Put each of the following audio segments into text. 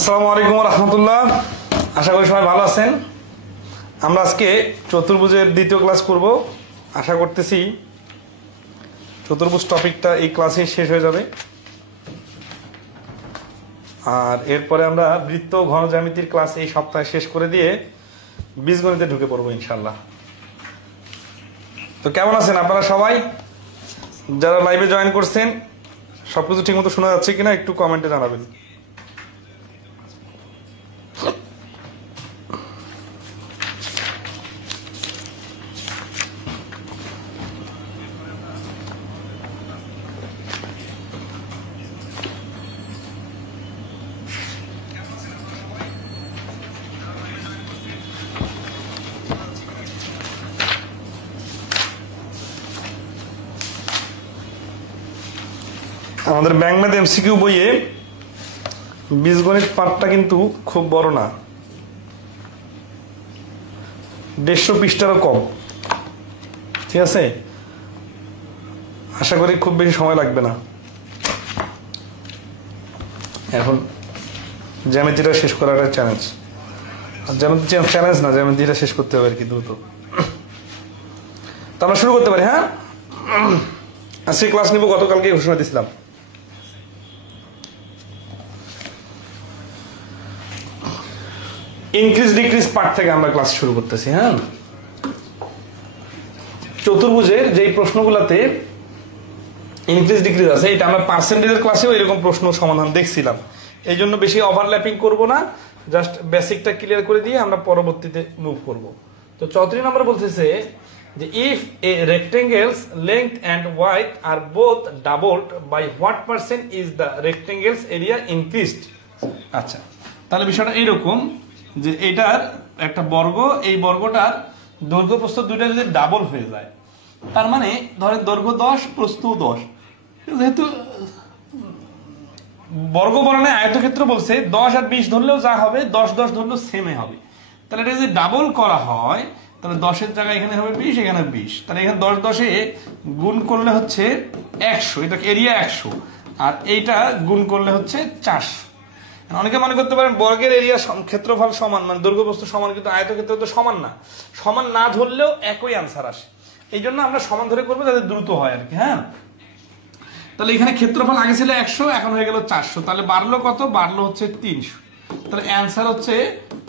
আসসালামু আলাইকুম ওয়া রাহমাতুল্লাহ। আশা করি সবাই ভালো আছেন। আমরা আজকে চতুর্ভুজের দ্বিতীয় ক্লাস করব। আশা করতেছি চতুর্ভুজ টপিকটা এই ক্লাসে শেষ হয়ে যাবে, আর এরপরে আমরা বৃত্ত ঘন জ্যামিতির ক্লাস এই সপ্তাহে শেষ করে দিয়ে বীজগণিতে ঢুকে পড়বো ইনশাআল্লাহ। তো কেমন আছেন আপনারা সবাই? যারা লাইভে জয়েন করছেন সবকিছু ঠিকমতো শোনা যাচ্ছে কিনা একটু কমেন্টে জানাবেন। আমাদের ব্যাংক ম্যাথ এমসিকিউ বইয়ে বীজগণিত পাঠটা কিন্তু খুব বড় না, 150 পৃষ্ঠারও কম। ঠিক আছে, আশা করি খুব বেশি সময় লাগবে না। এখন জ্যামিতিটা শেষ করাটা চ্যালেঞ্জ, আর চ্যালেঞ্জ না, জ্যামিতিটা শেষ করতে হবে আর কি দ্রুত। তো আমরা শুরু করতে পারি। হ্যাঁ, আজকে ক্লাস নিব, গতকালকে ঘোষণা দিয়েছিলাম। ইনক্রিজ ডিক্রিজ পার্ট থেকে আমরা ক্লাস শুরু করতেছি। হ্যাঁ, চতুর্ভুজের যেই প্রশ্নগুলোতে ইনক্রিজ ডিক্রিজ আছে, এটা আমরা পার্সেন্টেজের ক্লাসেও এরকম প্রশ্ন সমাধান দেখছিলাম। এই জন্য বেশি ওভারল্যাপিং করব না, জাস্ট বেসিকটা ক্লিয়ার করে দিয়ে আমরা পরবর্তীতে মুভ করব। তো 34 নম্বর বলতেছে যে if a rectangle's length and wide are both doubled by what percent is the rectangle's area increased. আচ্ছা, তাহলে বিষয়টা এইরকম যে এটার একটা বর্গ, এই বর্গটার দৈর্ঘ্য প্রস্থ দুইটা যদি ডাবল হয়ে যায়, তার মানে ধরেন দৈর্ঘ্য 10 প্রস্থ 10, যেহেতু বর্গ বর্ণে আয়তক্ষেত্র বলছে 10 আর 20 ধরলেও যা হবে, 10 10 ধরলেও সেমে হবে। তাহলে এটা যদি ডাবল করা হয় তাহলে 10-এর জায়গায় এখানে হবে 20, এখানে 20, তাহলে এখানে 10 10-এ গুণ করলে হচ্ছে 100, এটা এরিয়া 100, আর এইটা গুণ করলে হচ্ছে 400। অনেকে মনে করতে পারেন বর্গের এরিয়া ক্ষেত্রফল সমান, মানে দৈর্ঘ্য প্রস্থ সমান, কিন্তু আয়তক্ষেত্র তো সমান না। সমান না ধরলেও একই আনসার আসে, এই জন্য আমরা সমান ধরে করবো যাতে দ্রুত হয় আর কি। হ্যাঁ, তাহলে এখানে ক্ষেত্রফল আগে ছিল 100, এখন হয়ে গেল 400, তাহলে বাড়লো কত? বাড়লো হচ্ছে 300। তাহলে অ্যান্সার হচ্ছে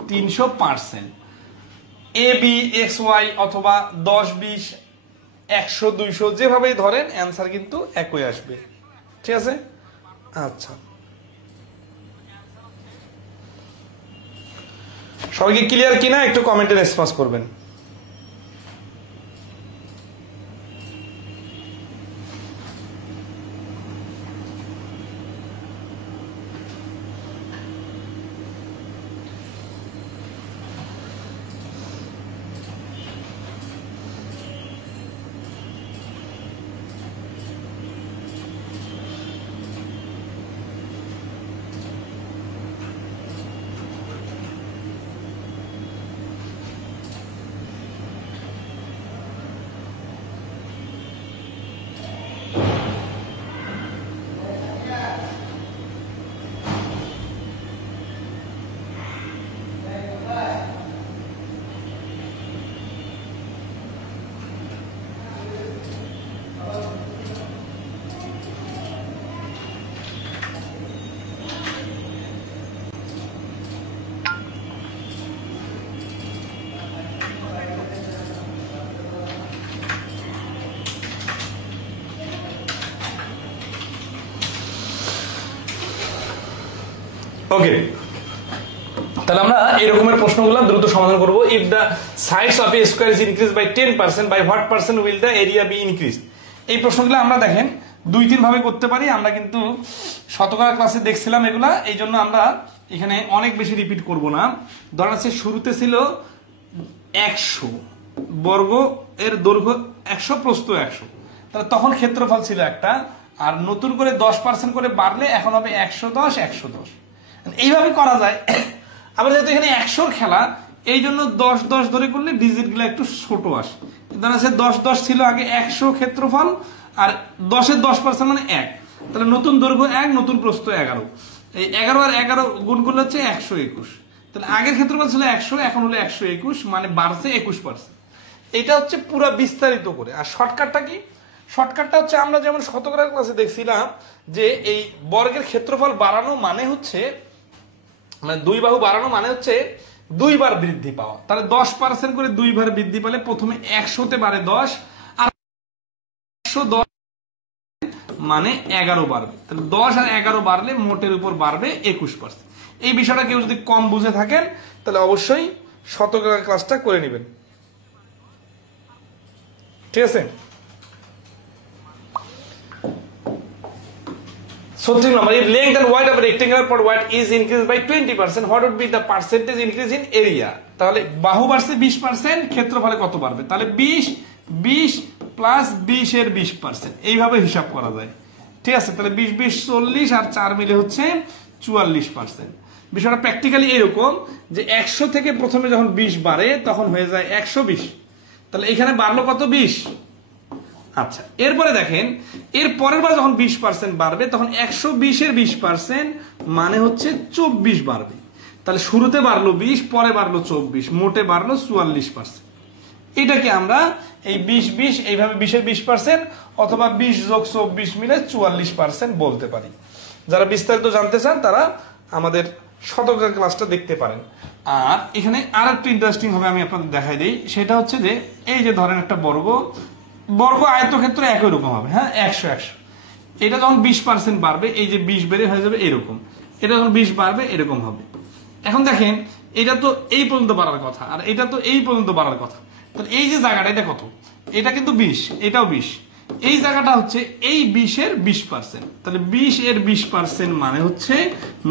300%। এ বি এক্স ওয়াই অথবা 10 20 100 200 যেভাবেই ধরেন অ্যান্সার কিন্তু একই আসবে। ঠিক আছে, আচ্ছা, সবাইকে ক্লিয়ার কিনা একটু কমেন্টে রেসপন্স করবেন। ওকে, তাহলে আমরা এরকমের প্রশ্নগুলো দ্রুত সমাধান করব। If the sides of a square is increase by 10%, by what percent will the area be increase. এই প্রশ্নগুলো আমরা দেখেন 2-3 ভাবে করতে পারি আমরা, কিন্তু শতকরা ক্লাসে দেখছিলাম এগুলা, এই জন্য আমরা এখানে অনেক বেশি রিপিট করব না। ধরা আছে শুরুতে ছিল 100 বর্গ এর দৈর্ঘ্য 100 প্রস্থ 100, তাহলে তখন ক্ষেত্রফল ছিল একটা, আর নতুন করে 10% করে বাড়লে এখন হবে 110 110, এইভাবে করা যায়। আবার যেহেতু এখানে 100 খেলা, এই জন্য 10 10 ধরে করলে ডিজিট গুলো একটু ছোট আসে। ধরা আছে 10 10 ছিল আগে 100 ক্ষেত্রফল, আর 10 এর 10% মানে 1, তাহলে নতুন দৈর্ঘ্য 1, নতুন প্রস্থ 11, এই 11 আর 11 গুণ করলে হচ্ছে 121। তাহলে আগের ক্ষেত্রফল ছিল 100, এখন হলো 121, মানে বাড়ছে 21%। এটা হচ্ছে পুরো বিস্তারিত করে। আর শর্টকাটটা কি? শর্টকাটটা হচ্ছে আমরা যেমন শতকরা ক্লাসে দেখছিলাম যে এই বর্গের ক্ষেত্রফল বাড়ানো মানে হচ্ছে, মানে 2 বাহু বাড়ানো মানে হচ্ছে 2 বার বৃদ্ধি পাওয়া। তাহলে 10% করে 2 বার বৃদ্ধি পেলে প্রথমে 100 তে বাড়ে 10, আর 110 মানে 11 বাড়বে। তাহলে 10 আর 11 বাড়লে মোটের উপর বাড়বে 21%। এই বিষয়টা কেউ যদি কম বুঝে থাকেন তাহলে অবশ্যই শতকরা ক্লাসটা করে নেবেন, ঠিক আছে? So 3 number, if length and width of a rectangular plot width is increased by 20%, what would be the percentage increase in area? তাহলে বাহু বাড়ছে 20%, ক্ষেত্রফলে কত বাড়বে? তাহলে 20 প্লাস 20 এর 20%, এইভাবে হিসাব করা যায়, ঠিক আছে? তাহলে 20 20 40, আর 4 মিলে হচ্ছে 44%। বিষয়টা প্র্যাকটিক্যালি এরকম যে 100 থেকে প্রথমে যখন 20 বাড়ে তখন হয়ে যায় 120, তাহলে এখানে বাড়লো কত? 20। আচ্ছা, এরপরে দেখেন এর পরের বার যখন 20% বাড়বে তখন 120 এর 20% মানে হচ্ছে 24 বাড়বে। তাহলে শুরুতে বাড়লো 20, পরে বাড়লো 24, মোটে বাড়লো 44%। এটাকে আমরা এই 20 20 এইভাবে 20 এর 20% অথবা 20 যোগ 24 মিলে 44% বলতে পারি। যারা বিস্তারিত জানতে চান তারা আমাদের শতকরা ক্লাসটা দেখতে পারেন। আর এখানে আর একটু ইন্টারেস্টিং হবে, আমি আপনাদের দেখাই দিই। সেটা হচ্ছে যে এই যে ধরেন একটা বর্গ আয়তক্ষেত্র একই রকম হবে, হ্যাঁ, 100 100। এটা যখন 20% বাড়বে, এই যে 20 বেড়ে হয়ে যাবে এরকম, এটা যখন 20 বাড়বে এরকম হবে। এখন দেখেন এটা তো এই পর্যন্ত বাড়ার কথা, আর এটা তো এই পর্যন্ত বাড়ার কথা। তাহলে এই যে জায়গাটা, এটা কত? এটা কিন্তু 20, এটাও 20, এই জায়গাটা হচ্ছে এই 20 এর 20%। তাহলে 20 এর 20% মানে হচ্ছে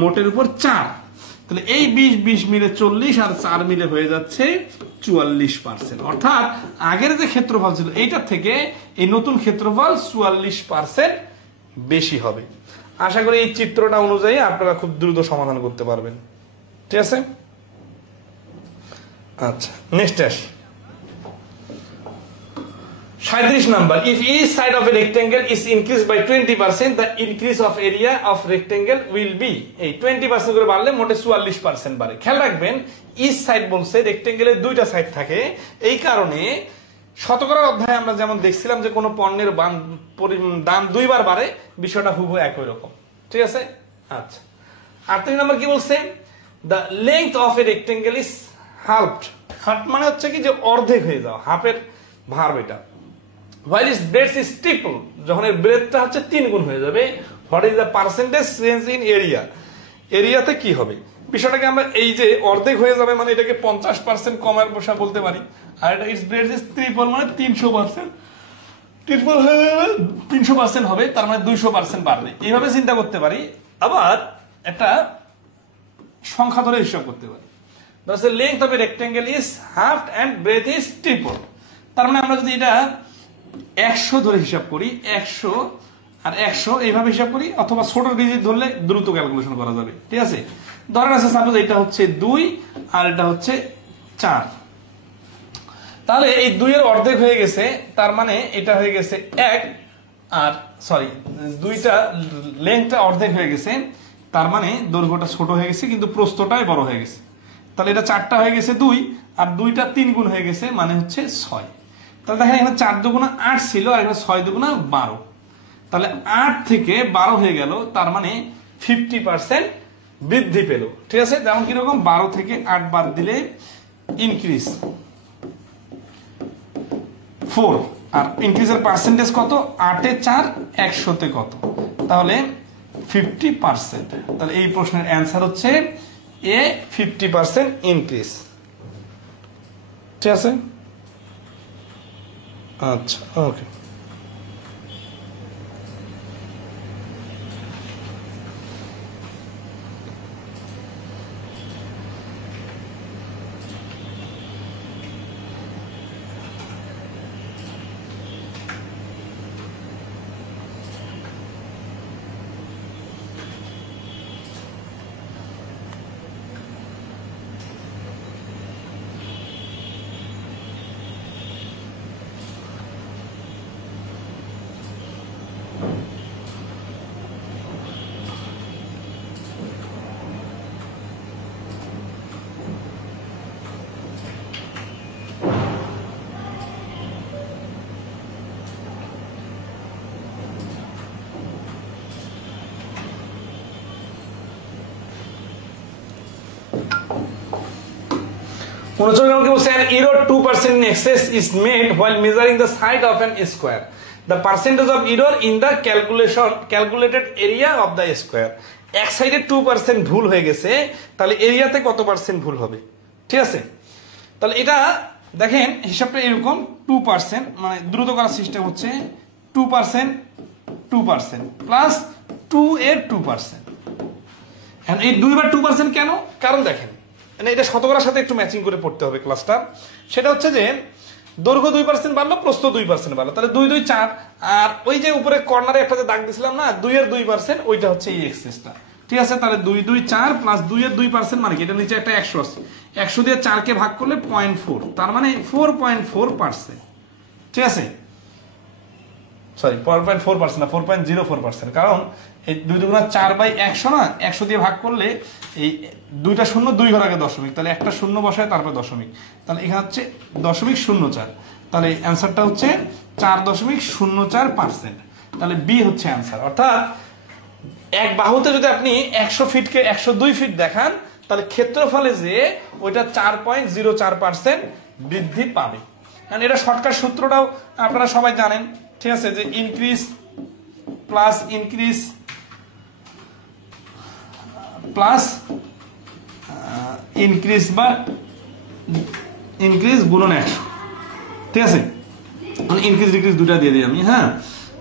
মোটের উপর 4। তাহলে এই 20 20 মিলে 40, আর 4 মিলে হয়ে যাচ্ছে 44%। অর্থাৎ আগের যে ক্ষেত্রফল ছিল এইটার থেকে এই নতুন ক্ষেত্রফল 44% বেশি হবে। আশা করি এই চিত্রটা অনুযায়ী আপনারা খুব দ্রুত সমাধান করতে পারবেন, ঠিক আছে? আচ্ছা, নেক্সট আসি। 37 number, if each side of a rectangle is increased by 20%, the increase of area of rectangle will be, এই 20% করে বাড়লে মোটে 44% বাড়ে। খেয়াল রাখবেন each side বলছে রেক্টেঙ্গেলের 2টা সাইড থাকে, এই কারণে শতকরা অধ্যায়ে আমরা যেমন দেখছিলাম যে কোনো পণ্যের দাম 2 বার বাড়ে, বিষয়টা হুবহু একই রকম, ঠিক আছে? আচ্ছা, 38 নম্বর কি বলছে? the length of a rectangle is halved, half মানে হচ্ছে কি যে অর্ধেক হয়ে যাওয়া, হাফের ভার্ব এটা। while its breadth is triple, যখন এর ব্রেডথটা হচ্ছে 3 গুণ হয়ে যাবে, what is the percentage change in area? এরিয়াতে কি হবে? বিষয়টাকে আমরা এই যে অর্ধেক হয়ে যাবে মানে এটাকে 50% কমার বসা বলতে পারি, আর এটা its breadth is triple মানে 300%, ট্রিপল হয়ে যাবে 300% হবে, তার মানে 200% বাড়বে। এইভাবে চিন্তা করতে পারি। আবার একটা সংখ্যা ধরে হিসাব করতে পারি, the length of a rectangle is halved and breadth is triple, তার মানে আমরা যদি এটা 100 ধরে হিসাব করি, 100 আর 100 এইভাবে হিসাব করি, অথবা ছোট ডিজিট ধরলে দ্রুত ক্যালকুলেশন করা যাবে, ঠিক আছে? ধরেন আছে সাপোজ এটা হচ্ছে 2 আর এটা হচ্ছে 4, তাহলে এই 2 এর অর্ধেক হয়ে গেছে, তার মানে এটা হয়ে গেছে 1, আর সরি 2টা লেন্থটা অর্ধেক হয়ে গেছে, তার মানে দৈর্ঘ্যটা ছোট হয়ে গেছে কিন্তু প্রস্থটাই বড় হয়ে গেছে। তাহলে এটা 4টা হয়ে গেছে 2, আর 2টা 3 গুণ হয়ে গেছে মানে হচ্ছে 6। তাহলে দেখেন এখানে 4 দুগুণা 8 ছিল, আর এখানে 6 দুগুণা 12, তাহলে 8 থেকে 12 হয়ে গেল, তার মানে 50% বৃদ্ধি পেল, ঠিক আছে? যেমন কিরকম 12 থেকে 8 বাদ দিলে ইনক্রিজ 4, আর ইনক্রিজের পার্সেন্টেজ কত? 8 এ 4, 100 তে কত? তাহলে 50%। তাহলে এই প্রশ্নের অ্যান্সার হচ্ছে এ 50% ইনক্রিজ, ঠিক আছে? আচ্ছা, ওকে। An error 2% in excess is made while measuring the side of an square. The percentage of error in the calculated area of the square. এক সাইডে 2% ভুল হয়ে গেছে, তাহলে এরিয়াতে কত পার্সেন্ট ভুল হবে? ঠিক আছে, তাহলে এটা দেখেন হিসাবটা এরকম 2%, মানে দ্রুত করার সিস্টেম হচ্ছে 2% প্লাস 2 এর 2%। এখন এই 2 বার 2% কেন? কারণ দেখেন এটা শতকরার সাথে একটু ম্যাচিং করে পড়তে হবে ক্লাসটা। সেটা হচ্ছে যে দৈর্ঘ্য 2% বাড়লো, প্রস্থ 2% বাড়লো, তাহলে 2 2 4, আর ওই যে উপরে কর্নারে একটা যে দাগ দিছিলাম না 2 এর 2%, ওইটা হচ্ছে এই এক্সেসটা। ঠিক আছে, তাহলে 2 2 4 প্লাস 2 এর 2% মানে কি, এটা নিচে একটা 100 আছে, 100 দিয়ে 4 কে ভাগ করলে 0.4, তার মানে 4.4%। ঠিক আছে, সরি 4.4% না, 4.04%, কারণ এই 2 দুগুণা 4/100 না, 100 দিয়ে ভাগ করলে এই 2টা শূন্য 2 ঘর আগে দশমিক, তাহলে একটা শূন্য বসায় তারপরে দশমিক, তাহলে এখানে হচ্ছে 0.04, তাহলে অ্যান্সারটা হচ্ছে 4.04%। তাহলে বি হচ্ছে অ্যান্সার। অর্থাৎ এক বাহুতে যদি আপনি 100 ফিটকে 102 ফিট দেখান, তাহলে ক্ষেত্রফলে যে ওইটা 4.04% বৃদ্ধি পাবে। কারণ এটা শর্টকাট সূত্রটাও আপনারা সবাই জানেন। ঠিক আছে, যে increase plus increase plus increase বা ইনক্রিজ গুণন 100। ঠিক আছে, মানে ইনক্রিজ ডিক্রিজ দুটা দিয়ে দিই আমি। হ্যাঁ,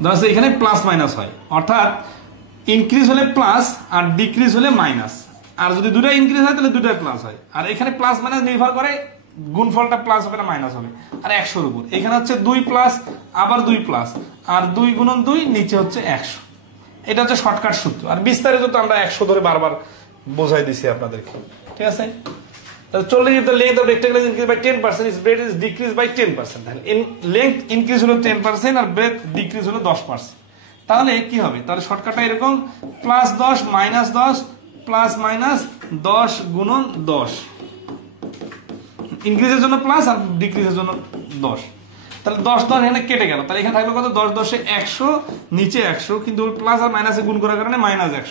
ধরো এখানে প্লাস মাইনাস হয়, অর্থাৎ ইনক্রিজ হলে প্লাস আর ডিক্রিজ হলে মাইনাস, আর যদি দুটা ইনক্রিজ হয় তাহলে দুটাই প্লাস হয়। আর এখানে প্লাস মাইনাস নির্ভর করে গুণফলটা প্লাস হবে না মাইনাস হবে, আর 100-র উপর। এখানে হচ্ছে 2 প্লাস আবার 2 প্লাস আর 2 গুণন 2 নিচে হচ্ছে 100। এটা হচ্ছে শর্টকাট সূত্র, আর বিস্তারিত তো আমরা 100 ধরে বারবার বোঝাই দিছি আপনাদেরকে। ঠিক আছে, তাহলে চললে if the length of rectangle is increased by 10%, its breadth is decreased by 10%, তাহলে লেংথ ইনক্রিজ হলো 10% আর ব্রেডথ ডিক্রিজ হলো 10%। তাহলে কি হবে? তাহলে শর্টকাটটা এরকম +10 -10 প্লাস মাইনাস 10 গুণন 10, ইনক্রিজের জন্য প্লাস আর ডিক্রিজের জন্য 10। তাহলে 10 10 এখানে কেটে গেল, তাহলে এখানে থাকলো কত? 10 10 100, নিচে 100, কিন্তু প্লাস আর মাইনাসে গুণ করার কারণে -100,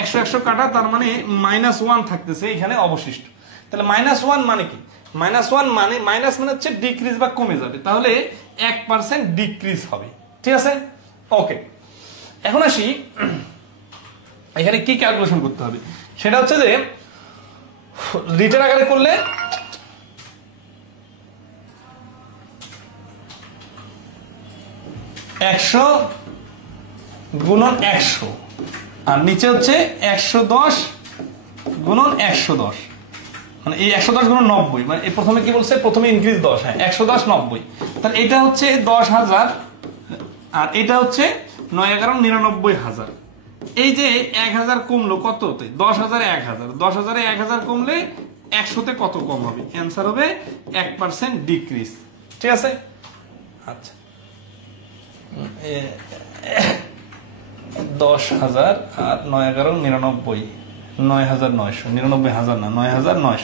100 100 কাটা, তার মানে -1 থাকতেছে এখানে অবশিষ্ট। তাহলে -1 মানে কি? -1 মানে মাইনাস মানে হচ্ছে ডিক্রিজ বা কমে যাবে, তাহলে 1% ডিক্রিজ হবে। ঠিক আছে, ওকে। এখন আসি এখানে কি ক্যালকুলেশন করতে হবে, সেটা হচ্ছে যে রিটেন আকারে করলে একশো গুণন 100, আর নিচে হচ্ছে 110 গুণন 110, মানে এই 110 গুণন 90, মানে এই প্রথমে কি বলছে? প্রথমে ইনক্রিজ 10, হ্যাঁ 110 90, তাহলে এটা হচ্ছে 10,000 আর এটা হচ্ছে 9 11 99,000। এই যে 1000 কমলো কততে? 10,000 1000, 10,000 1000 কমলে 100তে কত কম হবে? অ্যান্সার হবে 1% ডিক্রিজ। ঠিক আছে, আচ্ছা 10,000 আর 9 11 99, 9,900, 99,000 না 9,900,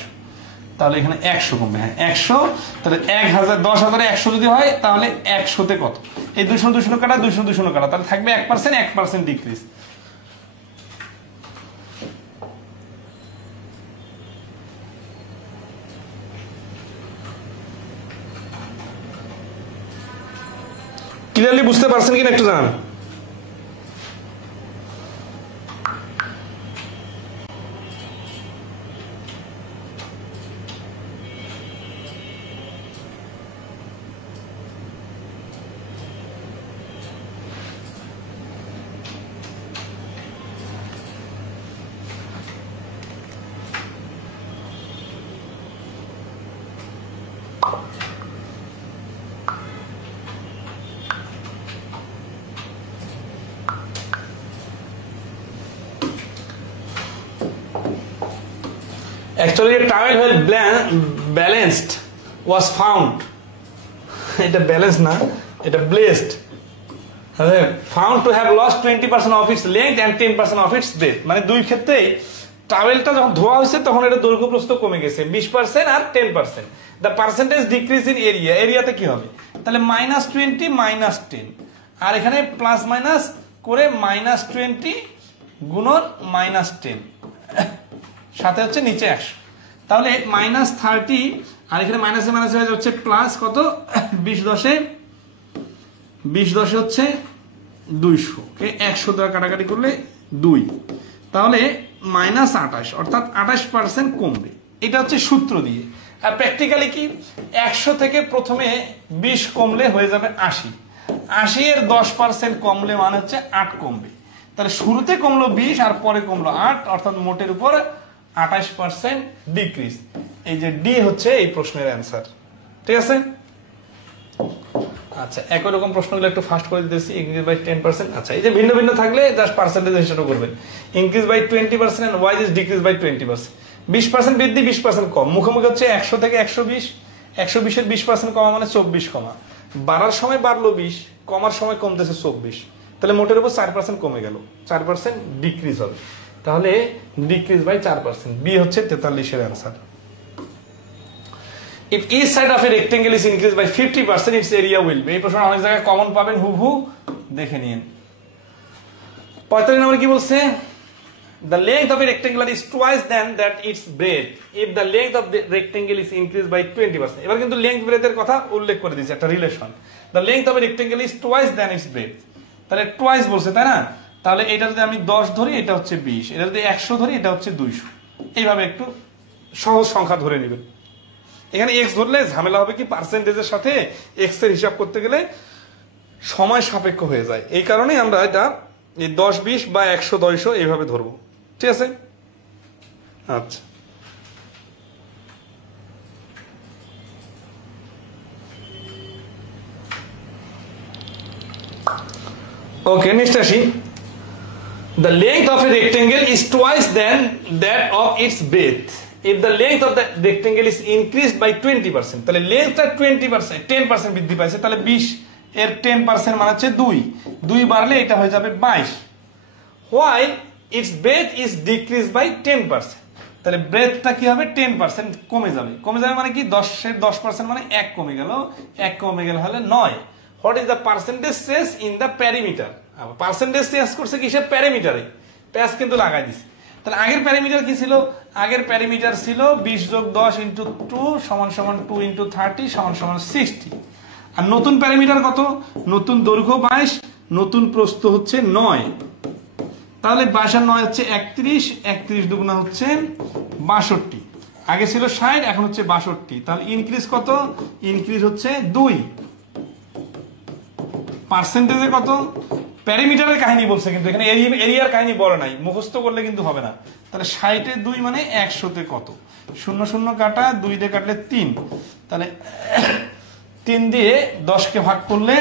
তাহলে এখানে 100 কমবে। হ্যাঁ 100, তাহলে 1000 10,000 100 যদি হয় তাহলে 100তে কত? এই 200 200 কাটা, 200 200 কাটা, তাহলে থাকবে 1% ডিক্রিজ। ক্লিয়ারলি বুঝতে পারছেন কিনা একটু জানান। Actually, a tile well balanced was found. এটা ব্যালেন্স না, এটা blessed. Found to have lost 20% of its length and 10% of its breadth, মানে দুই ক্ষেত্রেই টাওয়েলটা যখন ধোয়া হয়েছে তখন এটা দৈর্ঘ্য প্রস্থ কমে গেছে 20% আর 10%। The percentage decrease in area, এরিয়াতে কি হবে তাহলে -20 -10, আর এখানে প্লাস মাইনাস করে -20 গুণন -10 সাথে হচ্ছে নিচে 100, তাহলে -30 আর এখানে মাইনাসে মাইনাসে হয়ে যাচ্ছে প্লাস কত 20 হচ্ছে 200 কে 100 দ্বারা কাটাকাটি করলে 2, তাহলে -28 অর্থাৎ 28% কমবে। এটা হচ্ছে সূত্র দিয়ে। আর প্র্যাকটিক্যালি কি 100 থেকে প্রথমে 20 কমলে হয়ে যাবে 80, 80 এর 10% কমলে মানে হচ্ছে 8 কমবে, তাহলে শুরুতে কমলো 20 আর পরে কমলো 8, অর্থাৎ মোটের উপর 28% ডিক্রিজ। এই যে ডি হচ্ছে এই প্রশ্নের অ্যান্সার, ঠিক আছে। আচ্ছা, একই রকম প্রশ্নগুলো একটু ফাস্ট করে দিতেছি। ইনক্রিজ বাই 10%, আচ্ছা এই যে ভিন্ন ভিন্ন থাকলে জাস্ট পার্সেন্টেজ হিসাব করবেন। Increase by 20% and y is decrease by 20%, 20% বৃদ্ধি 20% কম, মুখোমুখি হচ্ছে 100 থেকে 120, 120 এর 20% কমা মানে 24 কমা, বাড়ার সময় বাড়লো 20, কমার সময় কমতেছে 24, তাহলে মোটের উপর 4% কমে গেল, 4% ডিক্রিজ হবে, তাহলে ডিক্রিজ বাই 4%, বি হচ্ছে 43 এর answer. If each side of a rectangle is increased by 50%, its area will be, এই প্রশ্ন অনেক জায়গায় কমন পাবেন, হুবহু দেখে নিন। 45 নম্বর কি বলছে, the length of a rectangle is twice than that its breadth if the length of the rectangle is increased by 20%। এবার কিন্তু লেংথ ব্রেথের কথা উল্লেখ করে দিয়েছে, একটা relation. the length of a rectangle is twice than its breadth, তাহলে twice বলছে তাই না, তাহলে এটা যদি আমি 10 ধরি এটা হচ্ছে 20, এটা যদি 100 ধরি এটা হচ্ছে 200, এইভাবে একটু সহজ সংখ্যা ধরে নেবেন। এখানে এক্স ধরলে ঝামেলা হবে কি, পার্সেন্টেজের সাথে এক্স এর হিসাব করতে গেলে সময় সাপেক্ষ হয়ে যায়, এই কারণেই আমরা এটা 10 20 বা 100 200 এইভাবে ধরবো, ঠিক আছে। আচ্ছা, ওকে নেক্সট আসি। The length of a rectangle is twice than that of its breadth if the length of the rectangle is increased by 20%, তাহলে লেন্থটা 20% 10% বৃদ্ধি পাইছে, তাহলে 20 এর 10% মানে হচ্ছে 2 বাড়লে এটা হয়ে যাবে 22, while its breadth is decreased by 10%, তাহলে ব্রেথটা কি হবে 10% কমে যাবে, মানে কি 10 এর 10% মানে 1 কমে গেল, 1 কমে গেল হলে 9। What is the percentage change in the perimeter, percentage change করছে কিসের, প্যারামিটারে, প্যাচ কিন্তু লাগাই দিছে। তাহলে আগের প্যারামিটার কি ছিল, আগের প্যারামিটার ছিল 20 যোগ 10 ইন্টু 2 সমান সমান 2 ইন্টু 30 সমান সমান 60, আর নতুন প্যারামিটার কত, নতুন দৈর্ঘ্য 22, নতুন প্রস্থ হচ্ছে 9, তাহলে 22 আর 9 হচ্ছে 31, 31 দুগুণা হচ্ছে 62, আগে ছিল 60 এখন হচ্ছে 62, তাহলে ইনক্রিজ কত, ইনক্রিজ হচ্ছে 2, পার্সেন্টেজে কত, প্যারামিটারের কাহিনী বলছে কিন্তু এখানে এরিয়ার কাহিনী বড় নাই, মুখস্থ করলে কিন্তু হবে না। তাহলে 60 এ 2 মানে 100 তে কত, 0 0 কাটা 2 দিয়ে কাটলে 3, তাহলে 3 দিয়ে 10 কে ভাগ করলে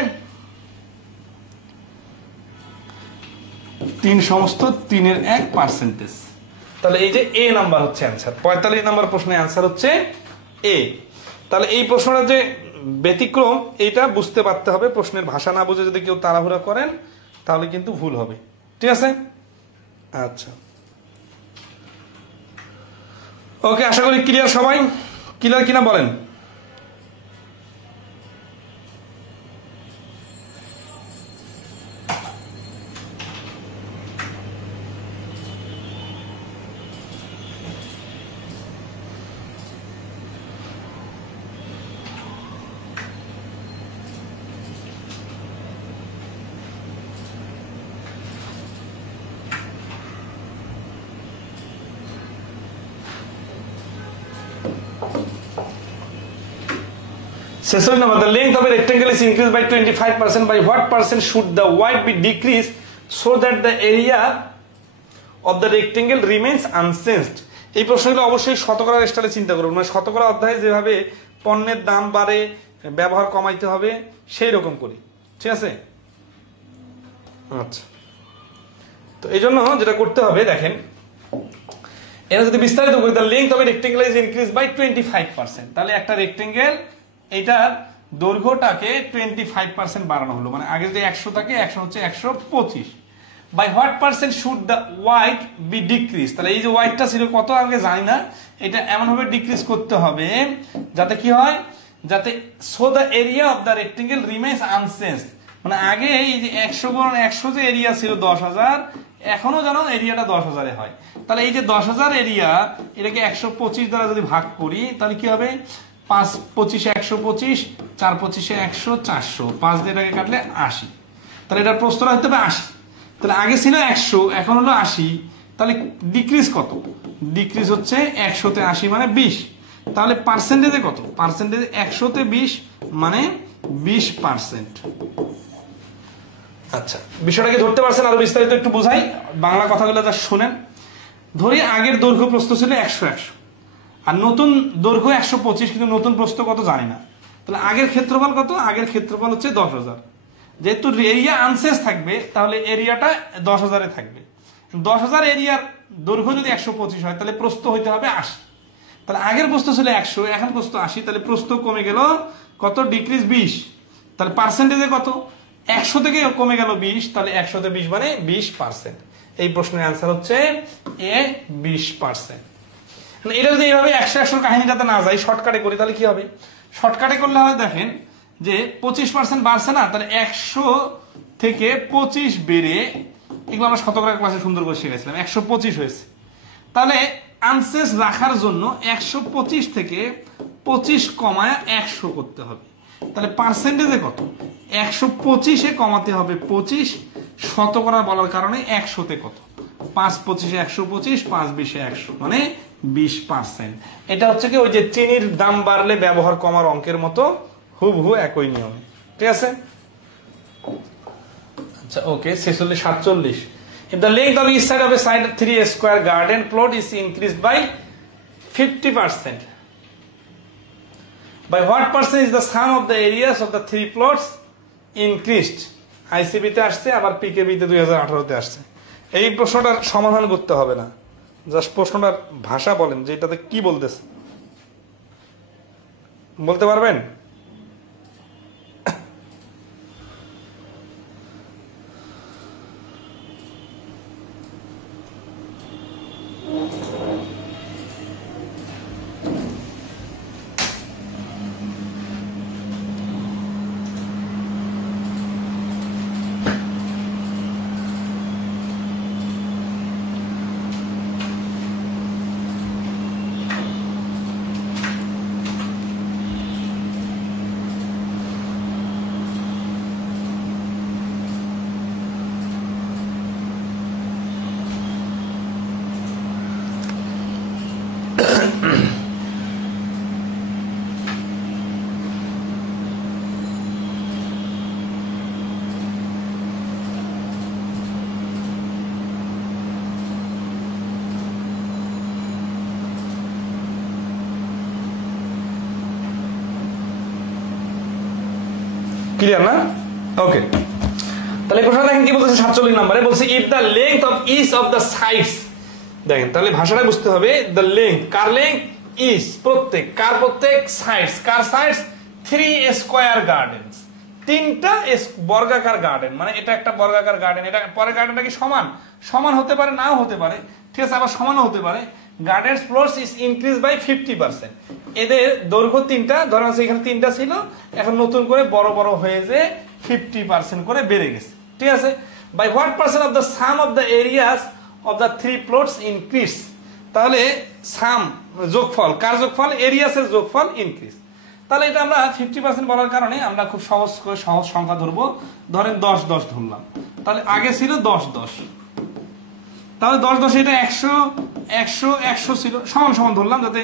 3 সমস্ত 3 এর 1 পার্সেন্টেজ, তাহলে এই যে এ নাম্বার হচ্ছে অ্যান্সার। 45 নাম্বার প্রশ্নের অ্যান্সার হচ্ছে এ। তাহলে এই প্রশ্নটা যে ব্যতিক্রম এইটা বুঝতে পারতে হবে, প্রশ্নের ভাষা না বুঝে যদি কেউ তাড়াহুড়া করেন তাহলে কিন্তু ভুল হবে, ঠিক আছে। আচ্ছা, ওকে, আশা করি ক্লিয়ার, সবাই ক্লিয়ার কিনা বলেন। Second number, the length of a rectangle is increased by 25%. By what percent should the width be decreased so that the area of the rectangle remains unchanged? এই প্রশ্নগুলো অবশ্যই শতকরার স্টাইলে চিন্তা করুন, মানে শতকরা অধ্যায়ে যেভাবে পণ্যের দাম বাড়ে ব্যবহার কমাইতে হবে সেই রকম করি, ঠিক আছে। আচ্ছা, তো এই জন্য যেটা করতে হবে দেখেন, এটা যদি বিস্তারিত করি, the length of a rectangle is increased by 25%, তাহলে একটা রেক্টেঙ্গেল এটার দৈর্ঘ্যটাকে 25% বাড়ানো হলো, মানে আগে যদি 100 থাকে এখন হচ্ছে 125। By what percent should the wide be decrease, তাহলে এই যে ওয়াইডটা ছিল কত আগে জানি না, এটা এমন ভাবে ডিক্রিজ করতে হবে যাতে কি হয়, যাতে so the area of the rectangle remains unchange, মানে আগে এই যে 100 যে এরিয়া ছিল 10,000, এখনো যেন এরিয়াটা 10,000 হয়। তাহলে এই যে 10,000 এরিয়া, এটাকে 125 দ্বারা যদি ভাগ করি তাহলে কি হবে, 5 25 125, 4 25 100, 400, 5 দিয়ে এটাকে কাটলে 80। তাহলে এটার প্রস্তর হতে হবে 80। তাহলে আগে ছিল 100, এখন হলো 80। তাহলে ডিক্রিজ কত, ডিক্রিজ হচ্ছে 100 তে 80 মানে 20। তাহলে পার্সেন্টেজে কত, পার্সেন্টেজে 100 তে 20 মানে 20%। আচ্ছা, বিষয়টাকে ধরতে পারছেন? আরো বিস্তারিত একটু বোঝাই, বাংলা কথাগুলো যা শুনেন। ধরি আগের দৈর্ঘ্য প্রস্থ ছিল 100 আর নতুন দৈর্ঘ্য 125, কিন্তু নতুন প্রস্থ কত জানি না। তাহলে আগের ক্ষেত্রফল কত, আগের ক্ষেত্রফল হচ্ছে 10,000। যেহেতু এরিয়া আনসেস থাকবে তাহলে এরিয়াটা 10,000 থাকবে। 10,000 এরিয়ার দৈর্ঘ্য যদি 125 হয় তাহলে প্রস্থ হইতে হবে 80। তাহলে আগের প্রস্থ ছিল 100, এখন প্রস্থ 80, তাহলে প্রস্থ কমে গেল কত, ডিক্রিজ 20। তাহলে পার্সেন্টেজে কত, 100 থেকে কমে গেল 20, তাহলে 100 তে 20 মানে 20%। এই প্রশ্নের অ্যান্সার হচ্ছে এ 20%। এটা যদি এইভাবে 100 কাহিনীটাতে না যাই, শর্টকাটে করি তাহলে কি হবে, শর্টকাটে করলে হয় দেখেন যে 25% বাড়ছে না, তাহলে 100 থেকে 25 বেড়ে, এগুলো আমরা শতকরা ক্লাসে সুন্দর করে শিখেছিলাম, 125 হয়েছে। তাহলে আনসেস রাখার জন্য 125 থেকে 25 কমায় 100 করতে হবে। তাহলে পার্সেন্টেজে কত, 125-এ কমাতে হবে 25, শতকরা বলার কারণে 100-তে কত, 5 25-এ 125, 5 20-এ 100 মানে 20%। এটা হচ্ছে কি ওই যে চিনির দাম বাড়লে ব্যবহার কমার অঙ্কের মতো হুবহু একই নিয়মে, ঠিক আছে? আচ্ছা ওকে, 46 47। If the length of each side of a side 3 square garden plot is increased by 50%, by what percent is the sum of the areas of the 3 plots increased? ICB তে আসছে, আবার PKB তে 2018 তে আসছে। এই প্রশ্নটার সমাধান করতে হবে না, জাস্ট প্রশ্নটার ভাষা বলেন যে এটাতে কি বলতেছে, বলতে পারবেন? ক্লিয়ার না? ওকে, তাহলে প্রশ্ন দেখেন কি বলতেছে 47 নম্বরে, বলছে if the length of each of the sides, দেখেন তাহলে ভাষাটা বুঝতে হবে, দ্য লেংথ, কার লেংথ, ইচ প্রত্যেক, কার প্রত্যেক, সাইডস, কার সাইডস, 3 স্কয়ার গার্ডেনস, 3টা বর্গাকার গার্ডেন, মানে এটা একটা বর্গাকার গার্ডেন, এটা পরের গার্ডেনটা কি সমান, সমান হতে পারে নাও হতে পারে, ঠিক আছে, আবার সমানও হতে পারে। Gardens floors is increase by 50%, এদের দৈর্ঘ্য 3টা, ধরেন এখানে 3টা ছিল, এখন নতুন করে বড় বড় হয়ে যে 50% করে বেড়ে গেছে, ঠিক আছে। By what percent of the sum of the areas of the 3 plots increase, তাহলে সাম যোগফল, কার যোগফল, এরিয়াসের যোগফল ইনক্রিজ। তাহলে এটা আমরা 50% বলার কারণে আমরা খুব সহজ করে সহজ সংখ্যা ধরবো, ধরেন 10 10 ধরলাম, তাহলে আগে ছিল 10 10, তাহলে 10 10 এটা 100 100 100 ছিল, সমান সমান ধরলাম যাতে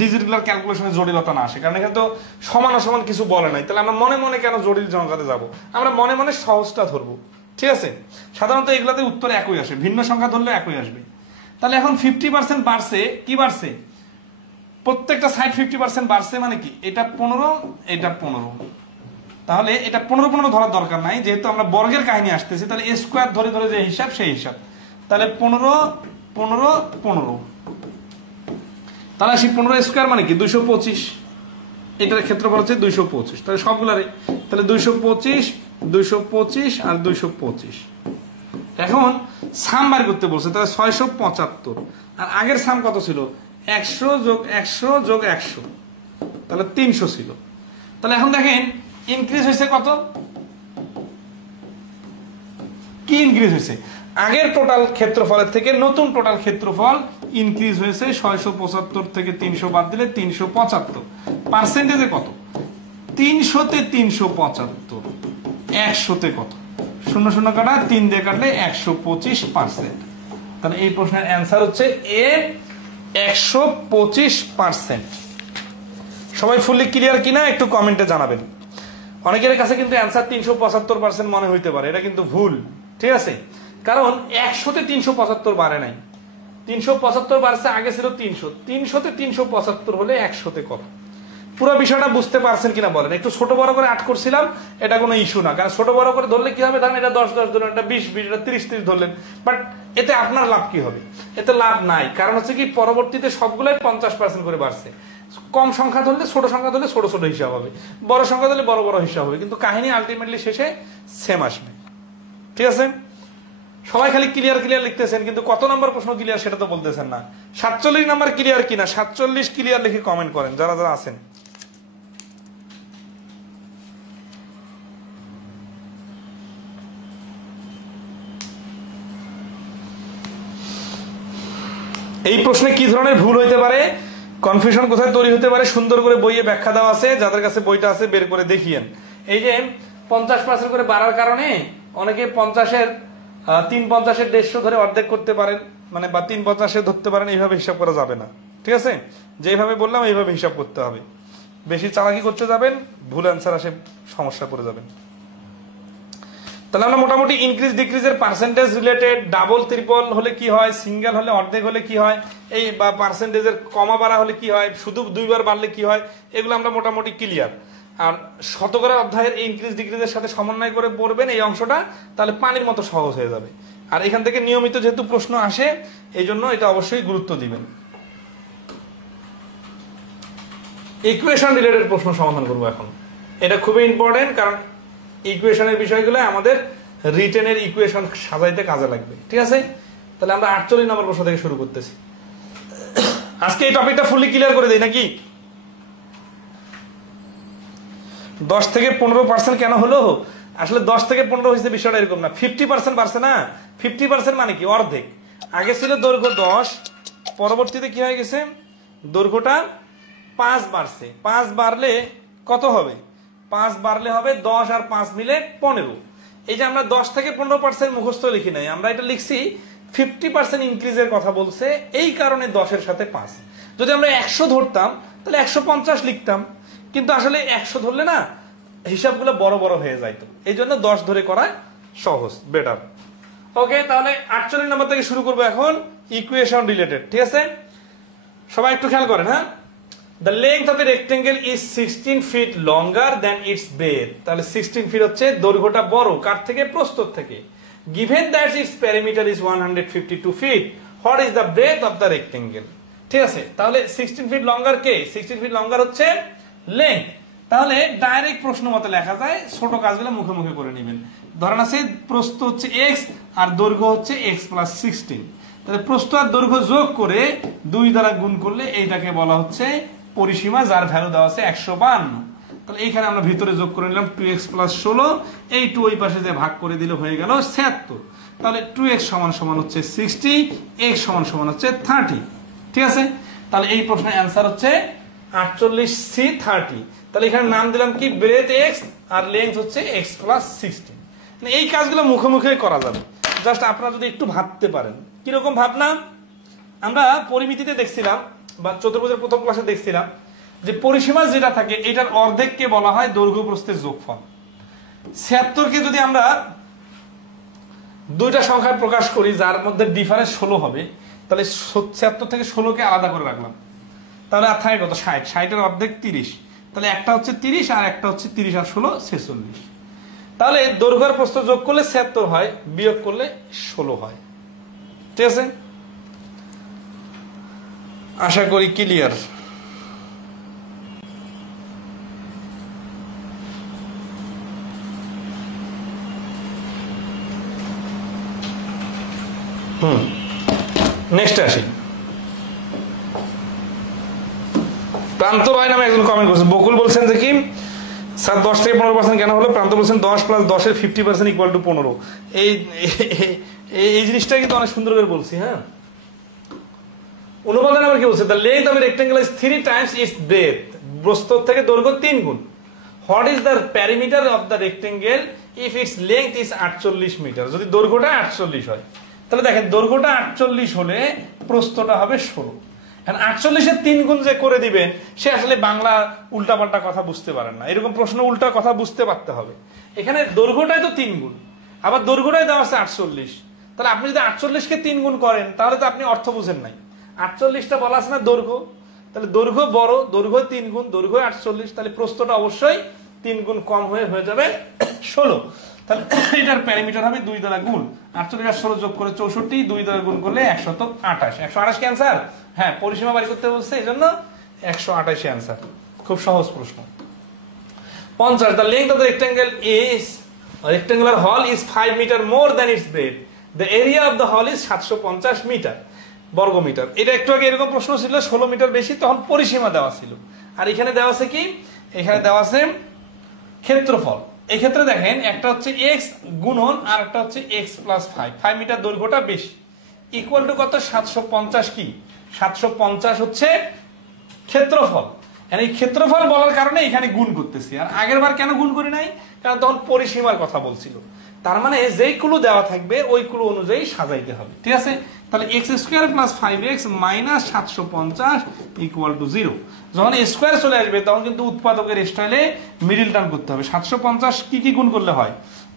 ডিজিটাল ক্যালকুলেশনে জটিলতা না আসে, কারণ এখানে তো সমান অসমান কিছু বলে নাই, তাহলে আমরা মনে মনে কেন জটিল সংখ্যাতে যাব, আমরা মনে মনে সহজটা ধরবো, ঠিক আছে। সাধারণত এগুলাতে উত্তর একই আসে, ভিন্ন সংখ্যা ধরলে একই আসবে। তাহলে এখন 50% বাড়ছে, কি বাড়ছে, প্রত্যেকটা সাইড 50% বাড়ছে, মানে কি এটা 15 এটা 15, তাহলে এটা 15 15 ধরার দরকার নাই, যেহেতু আমরা বর্গের কাহিনী আসতেছি, তাহলে স্কয়ার ধরে ধরে যে হিসাব সেই হিসাব, তাহলে 15 15 15, তাহলে সেই 15 স্কয়ার মানে কি 225, এটার ক্ষেত্রফল হচ্ছে 225, তাহলে সবগুলারই তাহলে 225, 225 আর 225। এখন সাম বার করতে বলছে, তাহলে 675, আর আগের সাম কত ছিল? 100 যোগ 100 যোগ 100, তাহলে 300 ছিল। তাহলে এখন দেখেন ইনক্রিজ হয়েছে কত, কি ইনক্রিজ হয়েছে? আগের টোটাল ক্ষেত্রফলের থেকে নতুন টোটাল ক্ষেত্রফল ইনক্রিজ হয়েছে। 675 থেকে 300 বাদ দিলে 375, পার্সেন্টেজে কত? 300-তে 375, 100-তে কত? 0 কাটা 3 দিয়ে কাটলে 125%। তাহলে এই প্রশ্নের অ্যান্সার হচ্ছে এ 125%। সবাই ফুললি ক্লিয়ার কিনা একটু কমেন্টে জানাবেন। অনেকের কাছে কিন্তু অ্যান্সার 375% মনে হইতে পারে, এটা কিন্তু ভুল, ঠিক আছে? কারণ 100-তে 375 বাড়ে নাই, 375 বাড়ছে, আগে ছিল 300, 300-তে 375 হলে 100-তে কত? পুরো বিষয়টা বুঝতে পারছেন কিনা বলেন? একটু ছোট বড় করে আট করছিলাম, এটা কোনো ইস্যু না, কারণ ছোট বড় করে ধরলে কি হবে, ধরেন এটা 10-10 ধরলেন, এটা 20-20, এটা 30-30 ধরলেন, বাট এতে আপনার লাভ কি হবে? এতে লাভ নাই। কারণ হচ্ছে কি, পরবর্তীতে সবগুলোই 50% করে বাড়ছে। কম সংখ্যা ধরলে, ছোট সংখ্যা ধরলে ছোট ছোট হিসাব হবে, বড় সংখ্যা ধরলে বড় বড় হিসাব হবে, কিন্তু কাহিনী আলটিমেটলি শেষে সেম আসবে। ঠিক আছে? সবাই খালি ক্লিয়ার ক্লিয়ার লিখতেছেন, কিন্তু কত নম্বর প্রশ্ন ক্লিয়ার সেটা তো বলতেছেন না। 47 নম্বর ক্লিয়ার কিনা? 47 ক্লিয়ার লিখে কমেন্ট করেন যারা যারা আছেন। এই প্রশ্নে কি ধরনের ভুল হইতে পারে, কনফিউশন কোথায় তৈরি হতে পারে, সুন্দর করে বইয়ে ব্যাখ্যা দেওয়া আছে, যাদের কাছে বইটা আছে বের করে দেখিয়েন। এই যে 50% করে বাড়ার কারণে অনেকে 50-এর 350-এর 150 ধরে অর্ধেক করতে পারেন, মানে বা 350 ধরতে পারেন, এইভাবে হিসাব করা যাবে না। ঠিক আছে? যেভাবে বললাম এইভাবে হিসাব করতে হবে। বেশি চালাকি করতে যাবেন, ভুল অ্যান্সার আসে, সমস্যা পড়ে যাবেন। তাহলে আমরা মোটামুটি ইনক্রিজ ডিক্রিজের পার্সেন্টেজ রিলেটেড, ডাবল ট্রিপল হলে কি হয়, সিঙ্গেল হলে অর্ধেক হলে কি হয়, এই বা পার্সেন্টেজের কমা বাড়া হলে কি হয়, শুধু 2বার বাড়লে কি হয়, এগুলো আমরা মোটামুটি ক্লিয়ার। আর শতকরা অধ্যায়ের ইনক্রিজ ডিক্রিজের সাথে সমন্বয় করে পড়বেন এই অংশটা, তাহলে পানির মতো সহজ হয়ে যাবে। আর এখান থেকে নিয়মিত যেহেতু প্রশ্ন আসে, এই জন্য এটা অবশ্যই গুরুত্ব দিবেন। ইকুয়েশন রিলেটেড প্রশ্ন সমাধান করবো এখন, এটা খুবই ইম্পর্টেন্ট, কারণ ইকুয়েশনের বিষয়গুলো আমাদের রিটেনের ইকুয়েশন সাজাইতে কাজে লাগবে। ঠিক আছে? তাহলে আমরা 48 নম্বর প্রশ্ন থেকে শুরু করতেছি। আজকে এই টপিকটা ফুলি ক্লিয়ার করে দেই নাকি? 10 থেকে 15% কেন হলো? আসলে 10 থেকে 15 হয়েছে বিষয়টা এরকম না, 50% বাড়ছে না। 50% মানে কি? অর্ধেক। আগে ছিল দৈর্ঘ্য 10, পরবর্তীতে কি হয়ে গেছে, দৈর্ঘ্যটা 5 বাড়ছে। 5 বাড়লে কত হবে? 5 বাড়লে হবে 10 আর 5 মিলে 15। এই যে আমরা 10 থেকে 15% মুখস্থ লিখি নাই, আমরা এটা লিখছি 50% ইনক্রিজের কথা বলছে, এই কারণে 10-এর সাথে 5। যদি আমরা 100 ধরতাম তাহলে 150 লিখতাম, কিন্তু আসলে 100 ধরলে না হিসাবগুলো বড় বড় হয়ে যাইতো, এই জন্য 10 ধরে করা সহজ, বেটার। ওকে, তাহলে 48 নম্বর থেকে শুরু করবো এখন, ইকুয়েশন রিলেটেড। ঠিক আছে? সবাই একটু খেয়াল করেন। হ্যাঁ, the length of a rectangle is 16 feet longer than its breadth। তাহলে 16 ফিট হচ্ছে দৈর্ঘ্যটা বড় কার থেকে? প্রস্থর থেকে। given that its perimeter is 152 feet, what is the breadth of the rectangle? ঠিক আছে? তাহলে 16 ফিট লঙ্গার কে? 16 ফিট লঙ্গার হচ্ছে লেংথ। তাহলে ডাইরেক্ট প্রশ্ন মতে লেখা যায়, ছোট কাজগুলো মুখে মুখে করে নেবেন। ধরেন আছে প্রস্থ হচ্ছে x আর দৈর্ঘ্য হচ্ছে x + 16। তাহলে প্রস্থ আর দৈর্ঘ্য যোগ করে 2 দ্বারা গুণ করলে এইটাকে বলা হচ্ছে পরিসীমা, যার ভ্যালু দেওয়া আছে 152। তাহলে এইখানে আমরা ভিতরে যোগ করে নিলাম 2x + 16, এই 2 ওই পাশে যে ভাগ করে দিলে হয়ে গেল 76। তাহলে 2x = হচ্ছে 60, x = হচ্ছে 30। ঠিক আছে? তাহলে এই প্রশ্নের অ্যান্সার হচ্ছে 48C30। তাহলে এখানে নাম দিলাম কি? ব্রেথ x আর লেন্থ হচ্ছে x + 16। এই কাজগুলো মুখে মুখে করা যাবে, জাস্ট আপনারা যদি একটু ভাবতে পারেন। কিরকম ভাবনা? আমরা পরিমিতিতে দেখছিলাম বা চতুর্ভুজের প্রথম ক্লাসে দেখছিলাম যে পরিসীমা যেটা থাকে এটার অর্ধেককে বলা হয় দৈর্ঘ্য প্রস্থের যোগফল। 76কে যদি আমরা দুইটা সংখ্যায় প্রকাশ করি যার মধ্যে ডিফারেন্স 16 হবে, তাহলে 76 থেকে 16কে আলাদা করে রাখলাম, তাহলে আর থাকে কত? 60। 60-এর অর্ধেক 30, তাহলে একটা হচ্ছে 30 আর একটা হচ্ছে 30 আর 16 46। তাহলে দৈর্ঘ্য আর প্রস্থ যোগ করলে 76 হয়, বিয়োগ করলে 16 হয়। ঠিক আছে? আশা করি ক্লিয়ার। নেক্সট আসি, প্রান্ত ভাই নামে একজন কমেন্ট করছেন, বকুল বলছেন যে কি স্যার 10 থেকে 15% কেন হলো, প্রান্ত বলছেন 10 + 10 এর 50% ইকুয়াল টু 15। এই জিনিসটা কিন্তু অনেক সুন্দর করে বলছি। হ্যাঁ, অনুপাদান আবার কি বলছে, the length of a rectangle is 3 times its breadth, প্রস্থ থেকে দৈর্ঘ্য 3 গুণ। What is the perimeter of the rectangle if its length is 48 metre, যদি দৈর্ঘ্যটা 48 হয়, তাহলে দেখেন দৈর্ঘ্যটা 48 হলে প্রস্থটা হবে 16। 48 এর 3 গুণ যে করে দিবেন, সে আসলে বাংলা উল্টাপাল্টা কথা বুঝতে পারেন না। এরকম প্রশ্ন উল্টা কথা বুঝতে পারতে হবে। এখানে দৈর্ঘ্যটাই তো 3 গুণ, আবার দৈর্ঘ্যটাই দেওয়া আছে 48, তাহলে আপনি যদি 48 কে 3 গুণ করেন, তাহলে তো আপনি অর্থ বুঝেন নাই। 48টা বলা আছে না দৈর্ঘ্য, তাহলে দৈর্ঘ্য বড়, দৈর্ঘ্য 3 গুণ, দৈর্ঘ্য 48, তাহলে প্রস্থটা অবশ্যই 3 গুণ কম হয়ে যাবে 16। তাহলে এটার প্যারামিটার হবে 2 দ্বারা গুণ, 48 আর 16 যোগ করে 64, 2 দ্বারা গুণ করলে 128। 128 কি অ্যান্সার? হ্যাঁ, পরিসীমা বাড়ি করতে বলছে, এই জন্য 128 অ্যান্সার। খুব সহজ প্রশ্ন। 50, the length of the rectangular hall is 5 metre more than its breadth, the area of the hall is 750 metre বর্গমিটার। এটা একটু আগে এরকম প্রশ্ন ছিল, 16 মিটার বেশি, তখন পরিসীমা দেওয়া ছিল। আর এখানে দেওয়া আছে কি, এখানে দেওয়া আছে ক্ষেত্রফল। এই ক্ষেত্রে দেখেন, একটা হচ্ছে এক্স গুণন আর একটা হচ্ছে এক্স প্লাস 5 মিটার দৈর্ঘ্যটা বেশি, ইকুয়াল টু কত, 750। কি 750 হচ্ছে ক্ষেত্রফল। এই ক্ষেত্রফল বলার কারণে এখানে গুণ করতেছি। আর আগের বার কেন গুণ করি নাই, কারণ তখন পরিসীমার কথা বলছিল। তার মানে যেই কুলো দেওয়া থাকবে ওই কুলো অনুযায়ী সাজাইতে হবে, ঠিক আছে। তাহলে x² + 5x - 750 = 0। যখন স্কয়ার চলে আসবে তখন কিন্তু উৎপাদকের স্টাইলে মিডল টার্ম করতে হবে। 750 কি গুণ করলে হয়,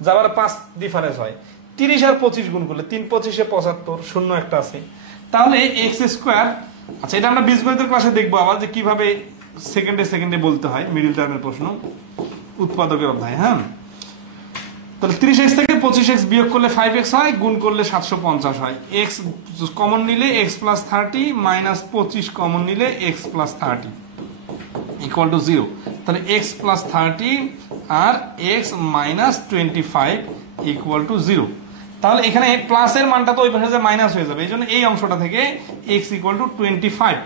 যাবার 5 ডিফারেন্স হয়, 30 আর 25 গুণ করলে 3 25 75, শূন্য একটা আছে। তাহলে x², আচ্ছা এটা আমরা বীজগণিতের ক্লাসে দেখবো আবার যে কিভাবে সেকেন্ডে বলতে হয় মিডল টার্মের প্রশ্ন, উৎপাদকের অধ্যায়। হ্যাঁ, তাহলে 30x থেকে 25x বিয়োগ করলে 5x হয়, গুণ করলে 750 হয়। x কমন নিলে x + 30 - 25 কমন নিলে x + 30 = 0। তাহলে x + 30 আর x - 25 = 0। তাহলে এখানে প্লাসের মানটা তো ওই পাশে যে মাইনাস হয়ে যাবে, এই জন্য এই অংশটা থেকে x = 25।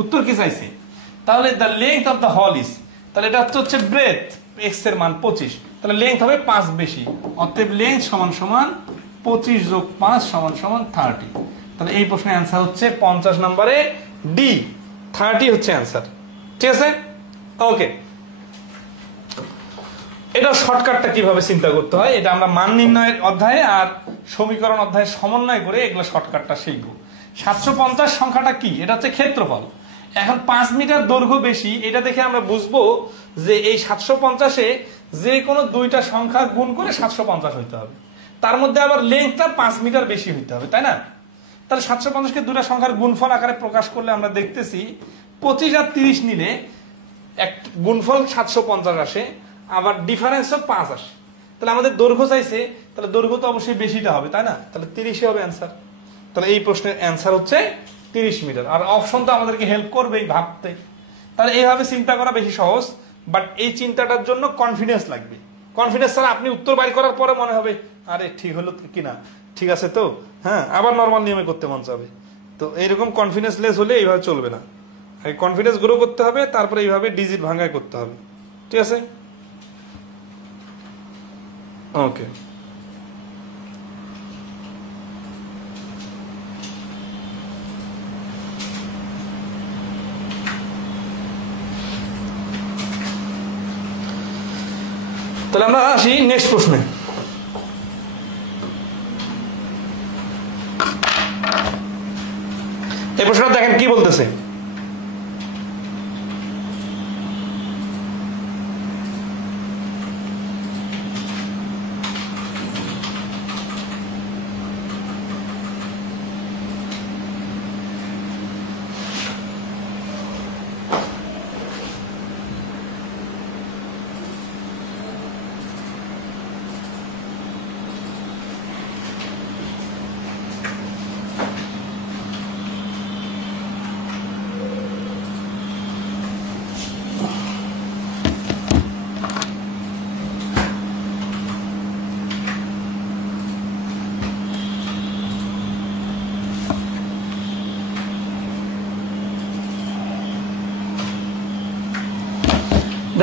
উত্তর কি চাইছে, তাহলে the length of the hall is, তাহলে এটা হচ্ছে ব্রেথ, x এর মান 25, তাহলে লেন্থ হবে 5 বেশি, অতএব লেন্থ = 25 + 5 = 30। তাহলে এই প্রশ্নের অ্যান্সার হচ্ছে 50 নম্বরে ডি, 30 হচ্ছে অ্যান্সার, ঠিক আছে। ওকে, এটা শর্টকাটটা কিভাবে চিন্তা করতে হয়, এটা আমরা মান নির্ণয়ের অধ্যায়ে আর সমীকরণ অধ্যায়ে সমন্বয় করে এগুলো শর্টকাটটা শিখবো। 750 সংখ্যাটা কি, এটা হচ্ছে ক্ষেত্রফল। এখন 5 মিটার দৈর্ঘ্য বেশি, এটা দেখে আমরা বুঝবো যে এই 750-এ যে কোনো দুইটা সংখ্যা গুণ করে 750 হইতে হবে, তার মধ্যে আবার লেন্থটা 5 মিটার বেশি হইতে হবে, তাই না। তাহলে 750-কে দুটা সংখ্যার গুণফল আকারে প্রকাশ করলে আমরা দেখতেছি 25 আর 30 নিলে এক গুণফল 750 আসে, আবার ডিফারেন্সও 5 আসে। তাহলে আমাদের দৈর্ঘ্য চাইছে, তাহলে দৈর্ঘ্য তো অবশ্যই বেশিটা হবে, তাই না। তাহলে 30 হবে অ্যান্সার। তাহলে এই প্রশ্নের অ্যান্সার হচ্ছে 30 মিটার। আর অপশন তো আমাদেরকে হেল্প করবেই ভাবতে। তাহলে এইভাবে চিন্তা করা বেশি সহজ, বাট এই চিন্তাটার জন্য কনফিডেন্স লাগবে। কনফিডেন্স ছাড়া আপনি উত্তর বাইর করার পরে মনে হবে আরে ঠিক হলো কিনা, ঠিক আছে তো, হ্যাঁ, আবার নর্মাল নিয়মে করতে মন চাবে। তো এইরকম কনফিডেন্স লেস হলে এইভাবে চলবে না, কনফিডেন্স গ্রো করতে হবে, তারপরে এইভাবে ডিজিট ভাঙায় করতে হবে, ঠিক আছে। ওকে, তাহলে আমরা আসি নেক্সট প্রশ্নে। এই প্রশ্নটা দেখেন কি বলতেছে,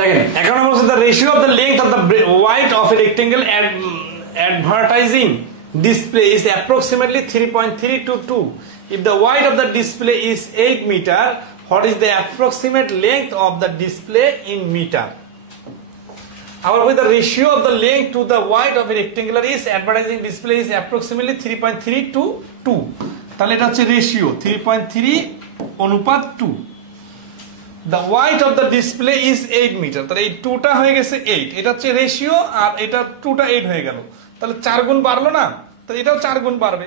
দেখেন 11 নম্বর হচ্ছে the ratio of the length of the width of a rectangle advertising display is approximately 3.3 to 2. If the width of the display is 8 meter, what is the approximate length of the display in meter? Our the ratio of the length to the width of a rectangular is advertising display is approximately 3.3 to 2. তাহলে এটা হচ্ছে ratio 3.3 অনুপাত 2. The width of the display is 8 meter. তাহলে এই 2টা হয়ে গেছে 8, এটা হচ্ছে রেশিও, আর এটা 2টা 8 হয়ে গেল, তাহলে 4 গুণ বাড়লো না, তাহলে এটাও 4 গুণ বাড়বে,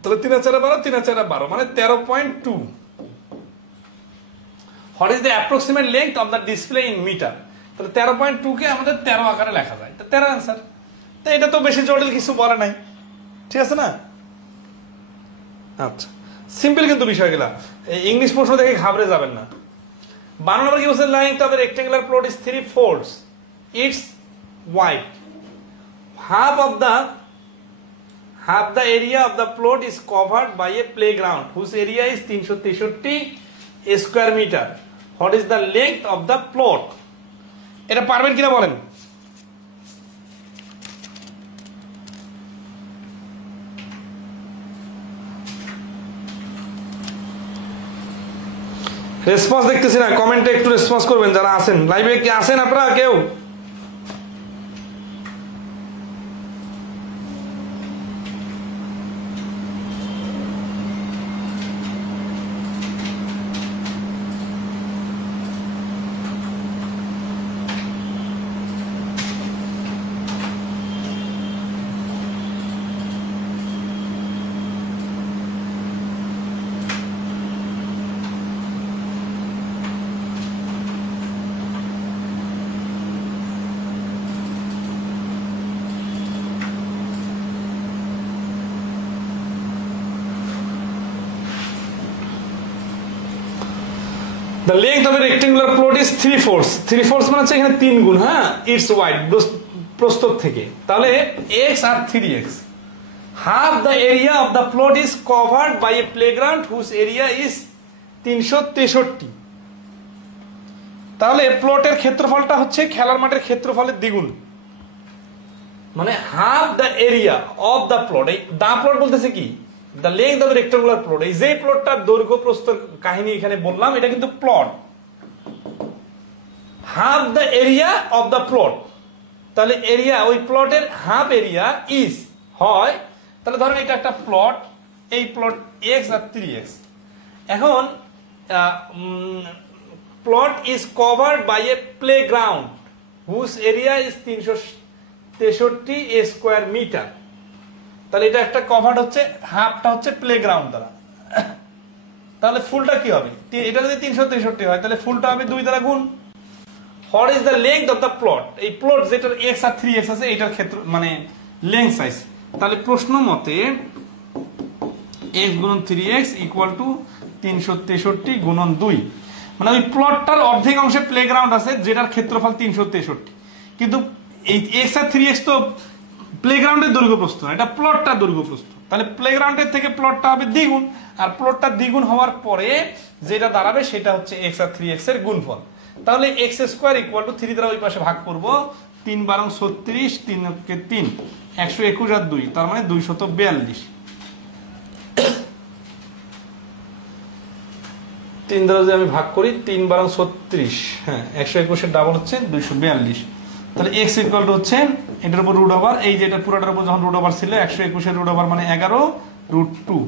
তাহলে 3 আর 4 12, 3 আর 4 12 মানে 13.2. What is the approximate length of the display in meter? তাহলে 13.2 কে আমাদের 13 আকারে লেখা যায়, তো 13 आंसर। তো এটা তো বেশি জটিল কিছু বলা নাই, ঠিক আছে না? আচ্ছা, সিম্পল কিন্তু বিষয়গুলো, ইংলিশ প্রশ্ন দেখে ঘাবড়ে যাবেন না। 12 নম্বর কি বলছে, length of a rectangular plot is 3 folds, its width, half the area of the plot is covered by a playground whose area is 363 square meter. What is the length of the plot? এটা পারবেন কিনা বলেন? Response দেখতেছি না, কমেন্টে একটু response করবেন যারা আছেন লাইভে। কি আছেন আপনারা কেউ? The length of a rectangular plot is 3 fourths. 3 fourths মানে হচ্ছে এখানে 3 গুণ, হ্যাঁ, its wide প্রস্থ থেকে, তাহলে x আর 3x. Half the area of the plot is covered by a playground whose area is 363. তাহলে প্লটের ক্ষেত্রফলটা হচ্ছে খেলার মাঠের ক্ষেত্রফলের দ্বিগুণ, মানে half the area of the plot। এই দা প্লট বলতেছে কি, the length of the rectangular plot, এই যে প্লটটার দৈর্ঘ্য প্রস্থ কাহিনী এখানে বললাম, এটা কিন্তু plot. half the area of the plot, তাহলে এরিয়া, ওই প্লটের হাফ এরিয়া ইজ হয়, তাহলে ধরেন এটা একটা প্লট, এই প্লট x আর 3x। এখন plot is covered by a playground whose area is 363 square metre. তাহলে এটা একটা কভার্ড হচ্ছে, হাফটা হচ্ছে প্লেগ্রাউন্ড দ্বারা, তাহলে ফুলটা কি হবে? এটা যদি 363 হয় তাহলে ফুলটা হবে 2 দ্বারা গুণ। What is the length of the plot? এই প্লট যেটার x আর 3x আছে এটার ক্ষেত্র মানে লেংথ সাইজ। তাহলে প্রশ্ন মতে x গুণন 3x ইকুয়াল টু 363 গুণন 2, মানে ওই প্লটটার অর্ধেক অংশে প্লেগ্রাউন্ড আছে যেটার ক্ষেত্রফল 363, কিন্তু এই x আর 3x তো প্লেগ্রাউন্ডের দৈর্ঘ্য প্রস্থ, এটা প্লটটার দৈর্ঘ্য প্রস্থ, তাহলে প্লেগ্রাউন্ডের থেকে প্লটটা হবে দ্বিগুণ, আর প্লটটা দ্বিগুণ হওয়ার পরে যেটা দাঁড়াবে সেটা হচ্ছে x আর 3x এর গুণফল। তাহলে x স্কয়ার ইকুয়াল টু 3 দ্বারা ওই পাশে ভাগ করব, 3 বারং 36, 3 কে 3, 121 আর 2, তার মানে 242। 3 দ্বারা যদি আমি ভাগ করি, 3 বারং 36, হ্যাঁ 121 এর ডাবল হচ্ছে 242। তাহলে x ইকুয়াল টু হচ্ছে এটার উপর রুট ওভার, এই যে এটা পুরোটার উপর যখন রুট ওভার ছিল 121 এর রুট ওভার মানে 11 রুট 2।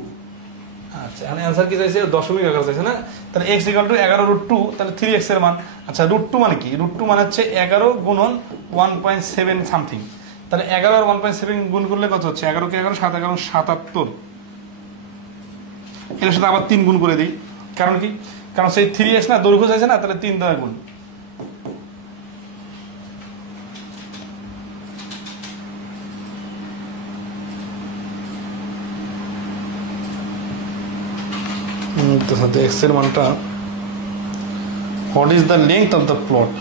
আচ্ছা, এখানে आंसर কি চাইছে? দশমিক আকার চাইছে না? তাহলে x ইকুয়াল টু 11 রুট 2, তাহলে 3x এর মান। আচ্ছা, রুট 2 মানে কি? রুট 2 মানে হচ্ছে 11 গুণন 1.7 সামথিং, তাহলে 11 আর 1.7 গুণ করলে কত হচ্ছে? 11 কে 11, 7 11 77। এর সাথে আবার 3 গুণ করে দিই, কারণ কি? কারণ সেই 3x না দৈর্ঘ্য চাইছে না, তাহলে 3 দ্বারা গুণ। তো সাথে x এর মানটা, what is the length of the plot?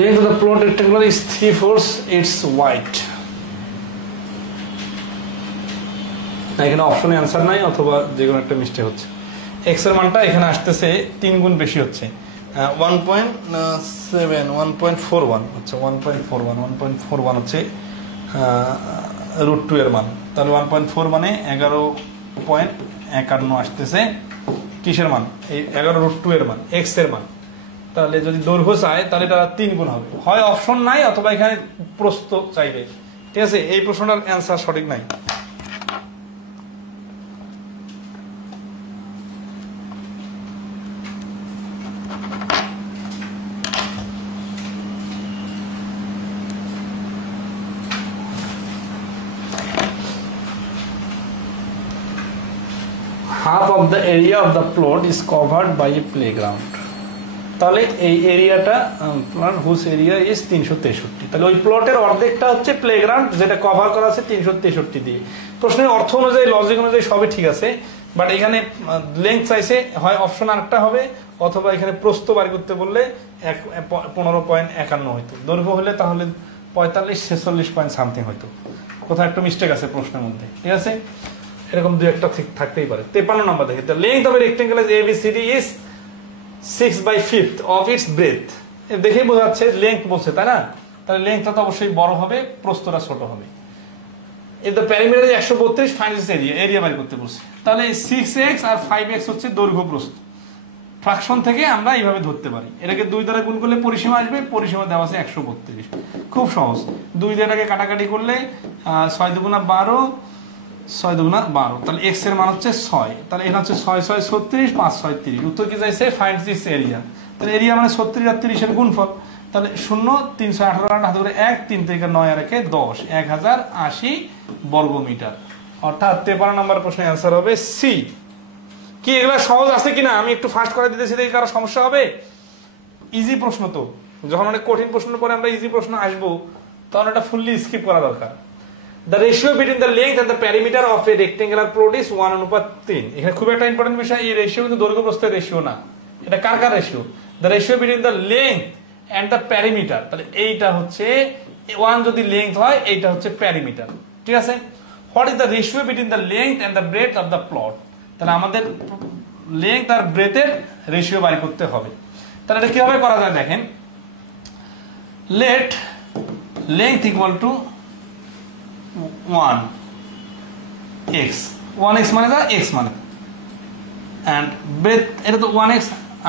Length of the plot rectangular is 3/4 its width. এখানে অপশনে অ্যান্সার নাই অথবা যে কোনো একটা মিস্টেক হচ্ছে। এক্স এর মানটা এখানে আসতেছে 3 গুণ বেশি হচ্ছে, 1.41 হচ্ছে, 1.41 হচ্ছে √2 এর মান। তাহলে 1.4 মানে 11.51 আসতেছে কিসের মান? এই 11√2 এর মান, এক্স এর মান। তাহলে যদি দৈর্ঘ্য চায় তাহলে এটা 3 গুণ হবে। হয় অপশন নাই অথবা এখানে প্রস্থ চাইবে। ঠিক আছে, এই প্রশ্নটার অ্যান্সার সঠিক নাই। half of the area of the plot is covered by a playground। তাহলে এই এরিয়াটা প্লট হুজ এরিয়া ইজ 363। তাহলে ওই প্লটের অর্ধেকটা হচ্ছে প্লেগ্রাউন্ড, যেটা কভার করা আছে 363 দিয়ে। প্রশ্নের অর্থ অনুযায়ী, লজিক অনুযায়ী সবই ঠিক আছে, বাট এখানে লেন্থ চাইছে, হয় অপশন আরেকটা হবে অথবা এখানে প্রস্থ বার করতে বললে 15.51 হইতো, দৈর্ঘ্য হলে তাহলে 45, 46 পয়েন্ট সামথিং হইতো। কোথাও একটা মিস্টেক আছে প্রশ্নের মধ্যে। ঠিক আছে, এরকম দুই একটা ঠিক থাকতেই পারে। 53 নম্বর দেখে, the length of a rectangle is ABCD is 6/5 of its breadth। দেখেই বোঝা যাচ্ছে লেংথ বলছে, তাই না? তাহলে লেংথটা তো অবশ্যই বড় হবে, প্রস্থটা ছোট হবে। if the perimeter is 132, find its area, area বের করতে বলছে। তাহলে 6x আর 5x হচ্ছে দৈর্ঘ্য প্রস্থ। ফ্র্যাকশন থেকে আমরা এইভাবে ধরতে পারি, এটাকে 2 দ্বারা গুণ করলে পরিসীমা আসবে, পরিসীমা দেওয়া আছে 132। খুব সহজ, 2 দিয়ে এটাকে কাটাকাটি করলে 6 দুগুণা 12, 6 দুগুণা 12, তাহলে x এর মান হচ্ছে 6। তাহলে এখানে হচ্ছে 6 6 36, 5 6 30। উত্তর কি চাইছে? Find this area. তাহলে এরিয়া মানে 36 আর 30 এর গুণফল। তাহলে 0 318 হাতে করে 1, 3 থেকে 9 আর 1 10, 1080 বর্গমিটার। অর্থাৎ 53 নম্বর প্রশ্নের অ্যান্সার হবে সি। কি এগুলা সহজ আছে কিনা আমি একটু ফাস্ট করে দিতেছি, দেখি কারো সমস্যা হবে? ইজি প্রশ্ন তো, যখন অনেক কঠিন প্রশ্নের পরে আমরা ইজি প্রশ্ন আসবো তখন এটা ফুললি স্কিপ করা দরকার। The ratio between the length and the perimeter of a rectangular plot is 1:3। এখানে খুব একটা ইম্পর্টেন্ট বিষয়, এই রেশিও কিন্তু দৈর্ঘ্য প্রস্থের রেশিও না, এটা কার কার ratio? The ratio between the length and the perimeter। তাহলে এইটা হচ্ছে 1 যদি লেংথ হয়, এইটা হচ্ছে perimeter। ঠিক আছে, what is the ratio between the length and the breadth of the plot? তাহলে আমাদের লেংথ আর ব্রেথের রেশিও বাই করতে হবে। তাহলে এটা কিভাবে করা যায় দেখেন, let length equal to 1x, 1x মানে যা, x মানে, and breadth এটা তো 1x,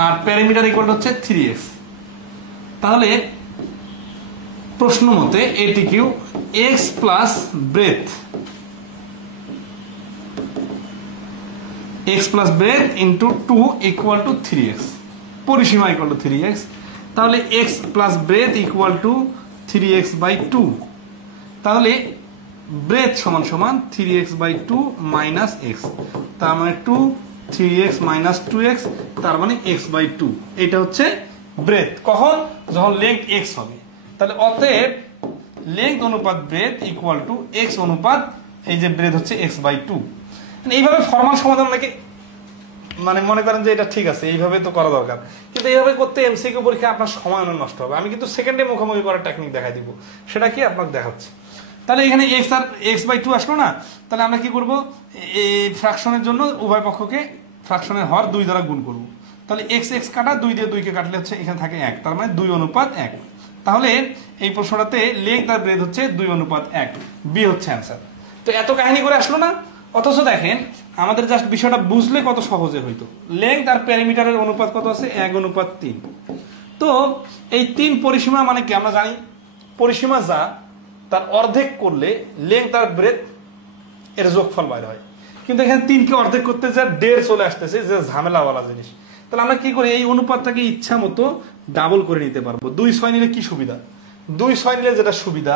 আর perimeter ইকুয়াল হচ্ছে 3x। তাহলে প্রশ্ন মতে এটি কিউ x plus breadth, x plus breadth into 2 equal to 3x, পরিসীমা ইকুয়াল টু 3x। তাহলে x plus breadth equal to 3x/2। তাহলে breadth সমান সমান 3x/2 মাইনাস x, তার মানে 2 3x মাইনাস 2x, তার মানে x/2। এটা হচ্ছে breadth কখন? যখন লেংথ x হবে। তাহলে অতএব লেংথ অনুপাত breadth ইকুয়াল টু x অনুপাত এই যে breadth হচ্ছে x/2। এইভাবে ফর্মাল সমাধান নাকি মানে মনে করেন যে এটা ঠিক আছে, এইভাবে তো করা দরকার, কিন্তু এইভাবে করতে এমসিকিউ পরীক্ষা আপনার সময় অনেক নষ্ট হবে। আমি কিন্তু সেকেন্ডে মুখোমুখি করার টেকনিক দেখাই দিব, সেটা কি আপনাকে দেখাচ্ছি। তাহলে এখানে x আর x/2 আসলো না, তাহলে আমরা কি করব, এই ফ্র্যাকশনের জন্য উভয় পক্ষকে ফ্র্যাকশনের হর 2 দ্বারা গুণ করব। তাহলে x x কাটা 2 দিয়ে 2 কে কাটলে হচ্ছে এখানে থাকে 1, তার মানে 2:1। তাহলে এই প্রশ্নটাতে লেংথ আর ব্রেথ হচ্ছে 2:1, বি হচ্ছে অ্যান্সার। তো এত কাহিনী করে আসলো না, অথচ দেখেন আমাদের জাস্ট বিষয়টা বুঝলে কত সহজে হইতো। লেংথ আর প্যারামিটারের অনুপাত কত আছে? 1:3। তো এই 3 পরিসীমা মানে কি আমরা জানি, পরিসীমা যা তার অর্ধেক করলে লেংথ আর ব্রেথ এর যোগফল বাইরে হয়। কিন্তু এখানে 3 কে অর্ধেক করতে যা 1.5 চলে আসতেছে, যে ঝামেলাওয়ালা জিনিস। তাহলে আমরা কি করি, এই অনুপাতটাকে ইচ্ছা মতো ডাবল করে নিতে পারবো। 2/6 নিলে কি সুবিধা? 2/6 নিলে যেটা সুবিধা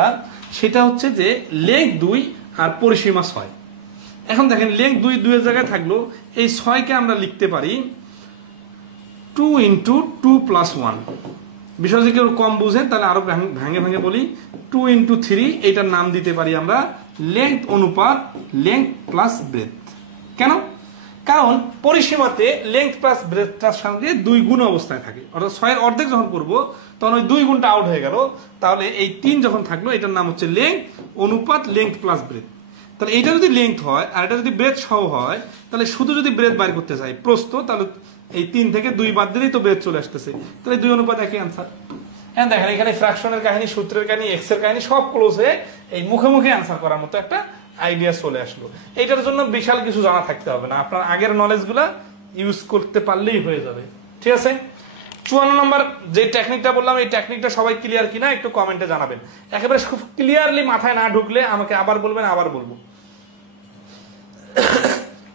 সেটা হচ্ছে যে লেংথ 2 আর পরিসীমা 6। এখন দেখেন লেংথ 2 2 এর জায়গায় থাকলো, এই 6 কে আমরা লিখতে পারি 2 × 2 + 1। বিষয় যদি কেউ কম বুঝেন তাহলে আরো ভাঙে ভাঙে বলি, 2 × 3, এটার নাম দিতে পারি আমরা লেংথ অনুপাত লেংথ প্লাস ব্রেথ। কেন? কারণ পরিসীমাতে লেংথ প্লাস ব্রেথটার সঙ্গে 2 গুণ অবস্থায় থাকে, অর্থাৎ 6 এর অর্ধেক যখন করব তখন ওই 2 গুণটা আউট হয়ে গেল। তাহলে এই 3 যখন থাকলো, এটার নাম হচ্ছে লেংথ অনুপাত লেংথ প্লাস ব্রেথ। তাহলে এইটা যদি লেংথ হয় আর এটা যদি ব্রেথ সহ হয়, তাহলে শুধু যদি ব্রেথ বাইর করতে চাই প্রস্থ, তাহলে এই 3 থেকে 2 বাদ দিলেই তো ব্রেথ চলে আসতেছে, তাহলে 2 অনুপাত 1 অ্যান্সার। হ্যাঁ দেখেন এখানে ফ্র্যাকশনের কাহিনী, সূত্রের কাহিনী, এক্স এর কাহিনী সব ক্লোজ হয়ে এই মুখে মুখে অ্যান্সার করার মতো একটা আইডিয়া চলে আসলো। এইটার জন্য বিশাল কিছু জানা থাকতে হবে না, আপনার আগের নলেজগুলা ইউজ করতে পারলেই হয়ে যাবে। ঠিক আছে, 54 নম্বর যে টেকনিকটা বললাম, এই টেকনিকটা সবাই ক্লিয়ার কিনা একটু কমেন্টে জানাবেন। একেবারে খুব ক্লিয়ারলি মাথায় না ঢুকলে আমাকে আবার বলবেন, আবার বলবো।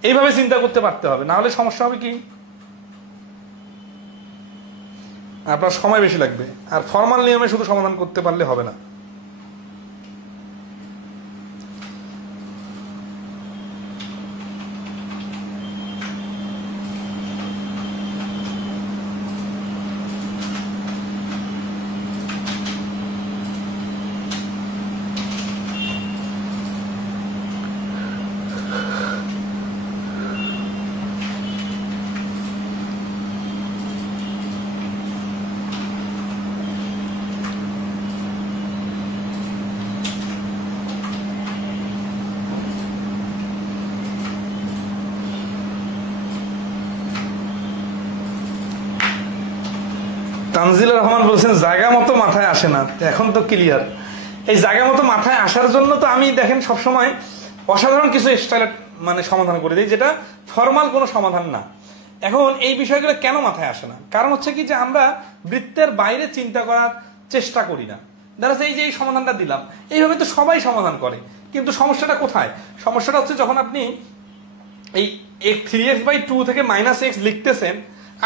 এইভাবে চিন্তা করতে পারতে হবে, না হলে সমস্যা হবে কি, আপনার সময় বেশি লাগবে, আর ফর্মাল নিয়মে শুধু সমাধান করতে পারলে হবে না। তানজিলুর রহমান বলছেন জায়গা মতো মাথায় আসে না, এখন তো ক্লিয়ার। এই জায়গা মতো মাথায় আসার জন্য তো আমি দেখেন সবসময় অসাধারণ কিছু স্টাইল মানে সমাধান করে দিই, যেটা ফর্মাল কোনো সমাধান না। এখন এই বিষয়গুলো কেন মাথায় আসে না, কারণ হচ্ছে কি যে আমরা বৃত্তের বাইরে চিন্তা করার চেষ্টা করি না। দেখা এই যে এই সমাধানটা দিলাম, এইভাবে তো সবাই সমাধান করে, কিন্তু সমস্যাটা কোথায়? সমস্যাটা হচ্ছে যখন আপনি এই 3x/2 থেকে -x লিখতেছেন,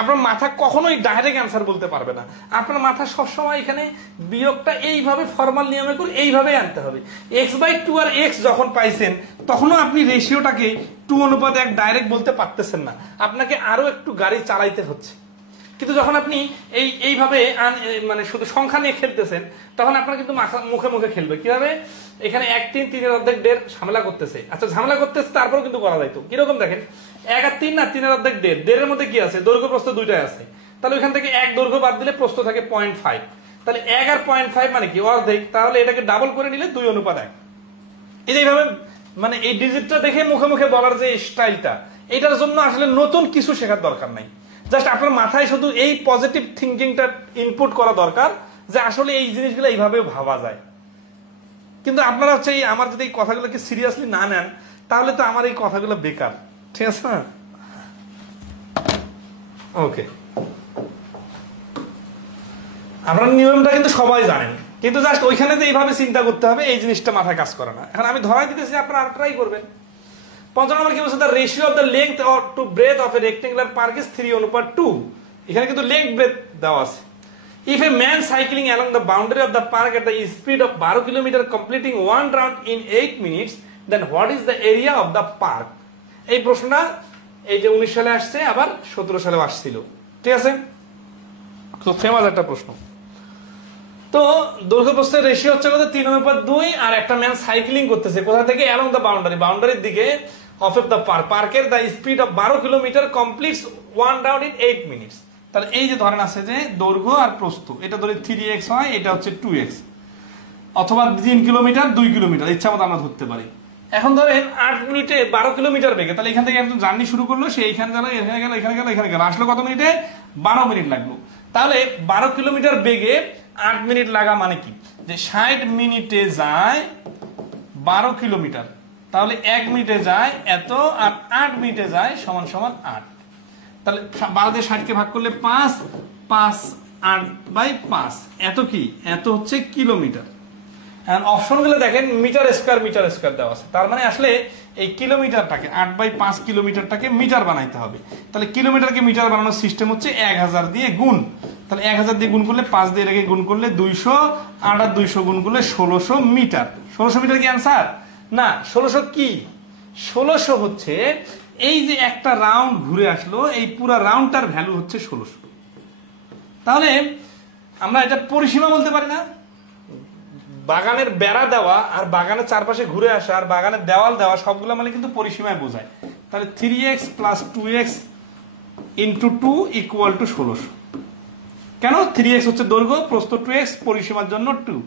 আপনার মাথা কখনোই ডাইরেক্ট অ্যান্সার বলতে পারবে না। আপনার মাথা সবসময় এখানে বিয়োগটা এইভাবে ফর্মাল নিয়মে করে এইভাবে আনতে হবে। x/2 আর x যখন পাইছেন তখনও আপনি রেশিওটাকে 2:1 ডাইরেক্ট বলতে পারতেছেন না, আপনাকে আরো একটু গাড়ি চালাইতে হচ্ছে। কিন্তু যখন আপনি এইভাবে মানে শুধু সংখ্যা নিয়ে খেলতেছেন, তখন আপনার কিন্তু মুখে মুখে খেলবে। কিভাবে? এখানে 1 3 3 অর্ধেক 1.5 ঝামেলা করতেছে, আচ্ছা ঝামেলা করতেছে তারপরেও কিন্তু করা যাইতো। কিরকম দেখেন, 1 আর 3 না, 3 অর্ধেক 1.5, 1.5 এর মধ্যে কি আছে? দৈর্ঘ্য প্রস্থ দুইটাই আছে। তাহলে ওইখান থেকে 1 দৈর্ঘ্য বাদ দিলে প্রস্থ থাকে 0.5। তাহলে 1 আর 0.5 মানে কি? অর্ধেক। তাহলে এটাকে ডাবল করে নিলে 2:1। এইভাবে মানে এই ডিজিটটা দেখে মুখে মুখে বলার যে স্টাইলটা, এটার জন্য আসলে নতুন কিছু শেখার দরকার নাই। জাস্ট আপনার মাথায় শুধু এই পজিটিভ থিঙ্কিংটা ইনপুট করা দরকার যে আসলে এই জিনিসগুলো এইভাবে ভাবা যায়। কিন্তু আপনারা হচ্ছে এই আমার যদি এই কথাগুলোকে সিরিয়াসলি না নেন, তাহলে তো আমার এই কথাগুলো বেকার। ঠিক আছে না? ওকে, আপনার নিয়মটা কিন্তু সবাই জানেন, কিন্তু জাস্ট ওইখানে যে এইভাবে চিন্তা করতে হবে, এই জিনিসটা মাথায় কাজ করে না। এখন আমি ধরাই দিতেছি, আপনারা আর ট্রাই করবেন। 5 নম্বর কি বলছে? The ratio of the length or to breathe of A rectangular park is 3:2। এখানে কিন্তু লেংথ ব্রেথ দেওয়া আছে। If a man cycling along the boundary of the park at the speed of 12 km completing one round in 8 minutes, then what is the area of the park? এই প্রশ্নটা এই যে 19 সালে আসছে, আবার 17 সালেও আসছিল। ঠিক আছে, তো ফেমাস একটা প্রশ্ন। তো দৈর্ঘ্য প্রস্থের রেশিও হচ্ছে কত? 3:2। আর একটা ম্যান সাইক্লিং করতেছে কোথা থেকে? along the boundary, বাউন্ডারির দিকে, of the park, পার্কের the speed of 12 kilometre completes one round in 8 minutes। তাহলে এই যে ধরেন আছে যে দৈর্ঘ্য আর প্রস্থ, এটা ধরে 3x হয়, এটা হচ্ছে 2x, অথবা 3 কিলোমিটার 2 কিলোমিটার, ইচ্ছা মতো আমরা ধরতে পারি। এখন ধরেন 8 মিনিটে 12 কিলোমিটার বেগে, তাহলে এখান থেকে একজন জার্নি শুরু করলো, সে এইখানে গেল, এখানে গেল, এখানে গেল, এখানে গেল, আসলো কত মিনিটে? 12 মিনিট লাগলো। তাহলে 12 কিলোমিটার বেগে 8 মিনিট লাগা মানে কি? যে 60 মিনিটে যায় 12 কিলোমিটার, তাহলে 1 মিনিটে যায় এত, আর 8 মিনিটে যায় সমান সমান 8। তাহলে 12 দিয়ে 60 কে ভাগ করলে 5, 5 8/5, এত কি? এত হচ্ছে কিলোমিটার। এখন অপশনগুলো দেখেন, মিটার স্কয়ার দেওয়া আছে। তার মানে আসলে এই কিলোমিটারটাকে 8/5 কিলোমিটারটাকে মিটার বানাইতে হবে। তাহলে কিলোমিটারকে মিটার বানানোর সিস্টেম হচ্ছে 1000 দিয়ে গুণ। তাহলে 1000 দিয়ে গুণ করলে 5 দিয়ে রেখে গুণ করলে 200, 8 আর 200 গুণ করলে 1600 মিটার। 1600 মিটার কি অ্যান্সার? না, 1600 কি? 1600 হচ্ছে এই যে একটা রাউন্ড ঘুরে আসলো, এই পুরো রাউন্ডটার ভ্যালু হচ্ছে 1600। তাহলে আমরা এটা পরিসীমা বলতে পারি না? বাগানের বেড়া দেওয়া আর বাগানের চারপাশে ঘুরে আসা আর বাগানের দেওয়াল দেওয়া সবগুলো মানে কিন্তু পরিসীমায় বোঝায়। তাহলে 3x + 2x × 2 = 1600। কেন? 3x হচ্ছে দৈর্ঘ্য, প্রস্থ 2x, পরিসীমার জন্য 2।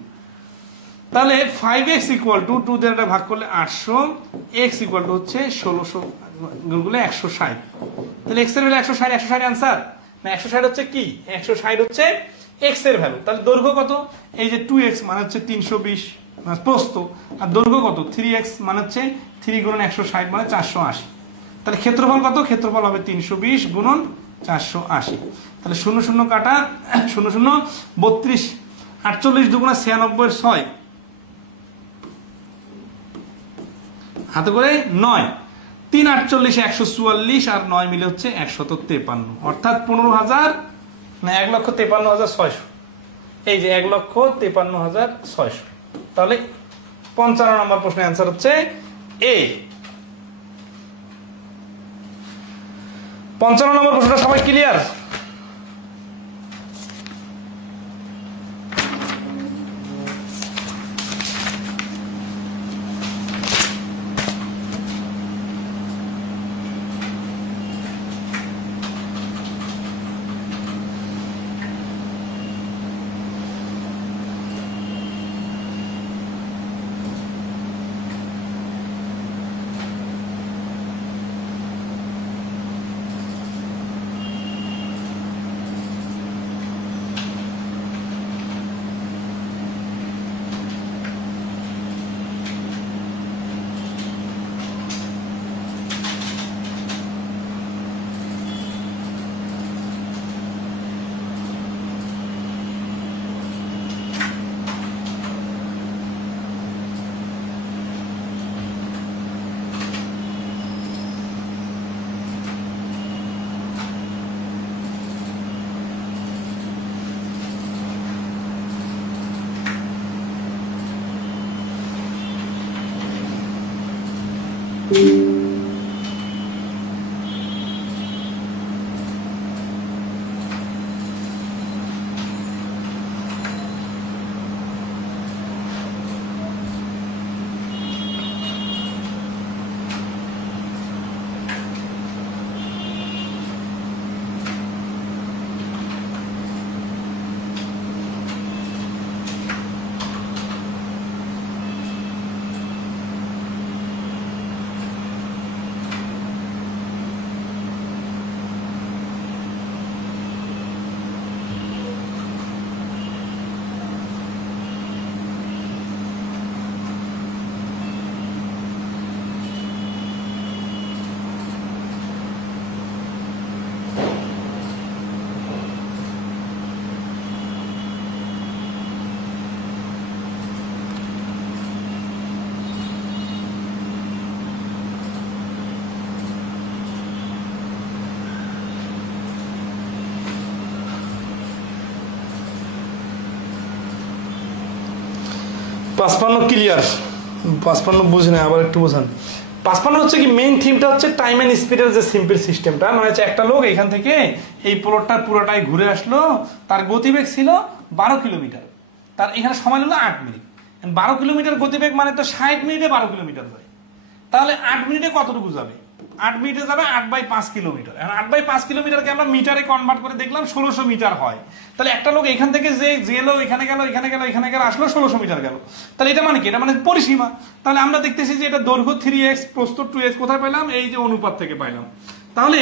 তাহলে 5x ইকুয়াল টু 2 দিয়ে এটা ভাগ করলে 800, x ইকুয়াল টু হচ্ছে 1600 গুণলে 160। তাহলে x এর ভ্যালু 160, 160 आंसर না 160 হচ্ছে কি 160 হচ্ছে x এর ভ্যালু। তাহলে দৈর্ঘ্য কত এই যে 2x মানে হচ্ছে 320 মানে প্রস্থ, আর দৈর্ঘ্য কত 3x মানে হচ্ছে 3 গুণন 160 মানে 480। তাহলে ক্ষেত্রফল কত ক্ষেত্রফল হবে 320 গুণন 480। তাহলে 0 0 কাটা 0 0 32 48 দুগুণা 96 6 হাতে করে 9 3 48 144 আর 9 মিলে হচ্ছে 153, অর্থাৎ 15,000 না 1,53,600। এই যে 1,53,600। তাহলে 55 নম্বর প্রশ্নের आंसर হচ্ছে এ। 55 নম্বর প্রশ্নটা সবাই ক্লিয়ার? পাঁচপান্ন ক্লিয়ার? 55 বুঝি না, আবার একটু বোঝান। 55 হচ্ছে কি মেইন থিমটা হচ্ছে টাইম এন্ড স্পিডের যে সিম্পল সিস্টেমটা, মানে হচ্ছে একটা লোক এখান থেকে এই প্লটটা পুরোটাই ঘুরে আসলো, তার গতিবেগ ছিল 12 কিলোমিটার, তার এখানে সময় হলো 8 মিনিট। 12 কিলোমিটার গতিবেগ মানে তো 60 মিনিটে 12 কিলোমিটার যায়, তাহলে 8 মিনিটে কতটুকু যাবে? 8 মিনিটে যাবে 8/5 কিলোমিটার। এখন 8/5 কিলোমিটারকে আমরা মিটারে কনভার্ট করে দেখলাম 1600 মিটার হয়। তাহলে একটা লোক এখান থেকে যে গেলো এখানে গেল এখানে গেল এখানে গেল আসলো 1600 মিটার গেল। তাহলে এটা মানে কি? এটা মানে পরিসীমা। তাহলে আমরা দেখতেছি যে এটা দৈর্ঘ্য 3x প্রস্থ 2x কোথায় পাইলাম? এই যে অনুপাত থেকে পাইলাম। তাহলে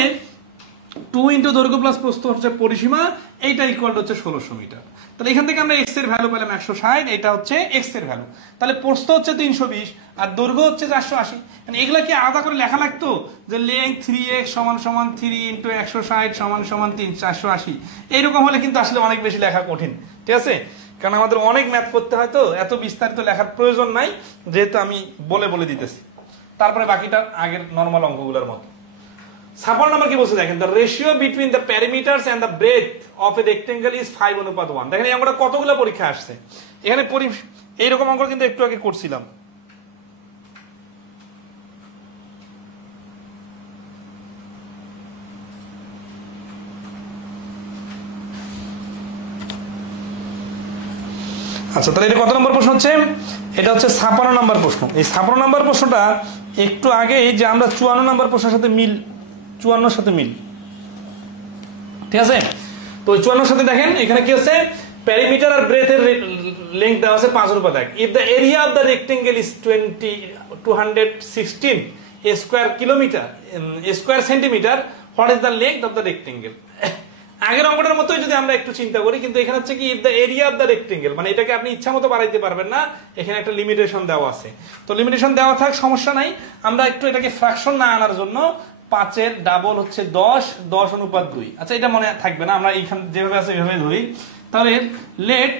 2 ইন্টু দৈর্ঘ্য প্লাস প্রস্থ হচ্ছে পরিসীমা, এইটা ইকুয়াল হচ্ছে 1600 মিটার। তাহলে এখান থেকে আমরা x এর ভ্যালু পেলাম 160, এটা হচ্ছে x এর ভ্যালু। তাহলে প্রস্থ হচ্ছে 320 আর দৈর্ঘ্য হচ্ছে 480। মানে এগুলা কি আলাদা করে লেখা লাগতো যে লেংথ 3x সমান সমান 3 ইন্টু 160 সমান সমান 480? এইরকম হলে কিন্তু আসলে অনেক বেশি লেখা কঠিন, ঠিক আছে? কারণ আমাদের অনেক ম্যাথ করতে হয়, তো এত বিস্তারিত লেখার প্রয়োজন নাই, যেহেতু আমি বলে বলে দিতেছি। তারপরে বাকিটা আগের নর্মাল অঙ্কগুলোর মতো। 56 নম্বর কি বলছে দেখেন, the ratio between the perimeters and the breadth of a rectangle is 5:1। দেখেন এই অঙ্কটা কতগুলো পরীক্ষা আসছে। এখানে এইরকম অঙ্ক কিন্তু একটু আগে করছিলাম। আচ্ছা, তাহলে এটা কত নম্বর প্রশ্ন হচ্ছে? এটা হচ্ছে 56 নম্বর প্রশ্ন। এই 56 নম্বর প্রশ্নটা একটু আগে যে আমরা 54 নম্বর প্রশ্নের সাথে মিল, 54 সাথে মিল, ঠিক আছে? তো 54 সাথে দেখেন এখানে কি হচ্ছে, প্যারিমিটার আর ব্রেথের লেংথ দেওয়া আছে 5/1। If the area of the rectangle is 216 square kilometre square centimetre, what is the length of the rectangle. আগের অঙ্কটার মতোই যদি আমরা একটু চিন্তা করি, কিন্তু এখানে হচ্ছে কি if the area of the rectangle, মানে এটাকে আপনি ইচ্ছা মতো বাড়াইতে পারবেন না, এখানে একটা লিমিটেশন দেওয়া আছে। তো লিমিটেশন দেওয়া থাক, সমস্যা নাই। আমরা একটু এটাকে ফ্র্যাকশন না আনার জন্য 5-এর ডাবল হচ্ছে 10:2। আচ্ছা, এটা মনে থাকবে না, আমরা এইখানে যেভাবে আছে এভাবে ধরি। তাহলে let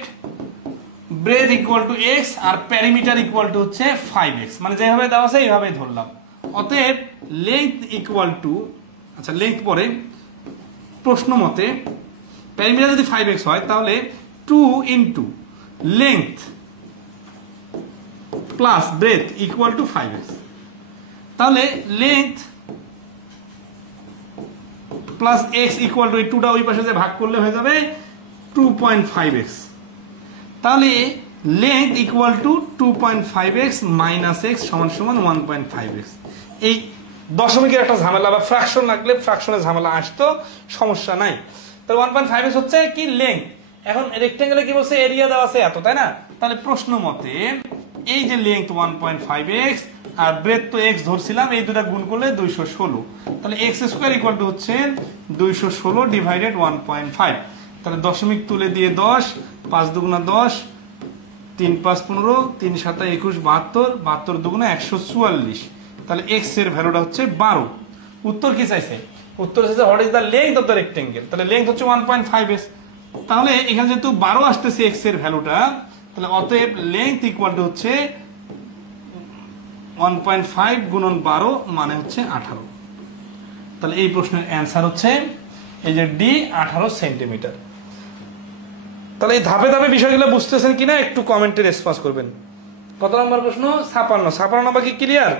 breadth equal to x আর প্যারিমিটার ইকুয়াল টু হচ্ছে 5x, মানে যেভাবে দেওয়া আছে এইভাবে ধরলাম। অতএব লেংথ ইকুয়াল টু, আচ্ছা লেংথ পরে প্রশ্ন মতে প্যারিমিটার যদি 5x হয় তাহলে 2 into length plus breadth equal to 5x। তাহলে length plus x equal to, এই 2টা ওই পাশে যে ভাগ করলে হয়ে যাবে 2.5x। তাহলে length equal two 2.5x minus x সমান সমান 1.5x। এই দশমিকের একটা ঝামেলা বা ফ্র্যাকশন লাগলে ফ্র্যাকশনের ঝামেলা আসতো, সমস্যা নাই। তাহলে 1.5x হচ্ছে কি লেংথ। এখন রেক্টেঙ্গেলে কি বলছে, এরিয়া দেওয়া আছে এত, তাই না? তাহলে প্রশ্ন মতে এই যে লেংথ 1.5x আর ব্রেথ তো x ধরছিলাম, এই দুটা গুণ করলে 216। তাহলে x স্কয়ার ইকুয়াল টু হচ্ছে 216 ডিভাইডেড 1.5। তাহলে দশমিক তুলে দিয়ে 10, 5 দুগুণা 10, 3 5 15, 3 7 21 72, 72 দুগুণা 144। তাহলে x এর ভ্যালুটা হচ্ছে 12। উত্তর কি চাইছে? উত্তর চাইছে what is the length of the rectangle. তাহলে লেংথ হচ্ছে 1.5x। তাহলে এখানে যেহেতু 12 আসতেছে x এর ভ্যালুটা, তাহলে অতএব লেংথ ইকুয়াল টু হচ্ছে 1.5 গুণন 12 মানে হচ্ছে 18। তাহলে এই প্রশ্নের অ্যান্সার হচ্ছে এই যে ডি, 18 সেন্টিমিটার। তাহলে এই ধাপে ধাপে বিষয়গুলো বুঝতেছেন কিনা একটু কমেন্টে রেসপন্স করবেন। কত নম্বর প্রশ্ন? 56 নম্বর কি ক্লিয়ার?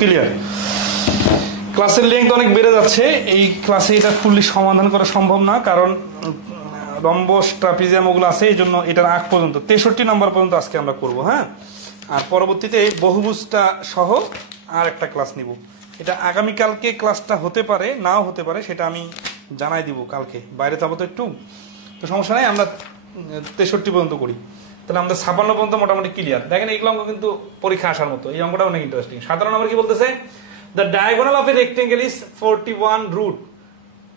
ক্লিয়ার? ক্লাসের লেংথ অনেক বেড়ে যাচ্ছে, এই ক্লাসে এটা ফুললি সমাধান করা সম্ভব না, কারণ রম্বস ট্রাপিজিয়াম ওগুলো আছে, এই জন্য এটার আগ পর্যন্ত 63 নম্বর পর্যন্ত আজকে আমরা করব। হ্যাঁ, আর পরবর্তীতে বহুভুজটা সহ আর একটা ক্লাস নিব। এটা আগামীকালকে ক্লাসটা হতে পারে, নাও হতে পারে, সেটা আমি জানাই দিব কালকে। বাইরে যাবো তো একটু, তো সমস্যা নাই, আমরা 63 পর্যন্ত করি। তাহলে আমাদের 56 পর্যন্ত মোটামুটি ক্লিয়ার। দেখেন এইগুলো অঙ্ক কিন্তু পরীক্ষা আসার মতো, এই অঙ্কটা অনেক ইন্টারেস্টিং। 17 নম্বর কি বলতেছে? The diagonal of a rectangle is 41 root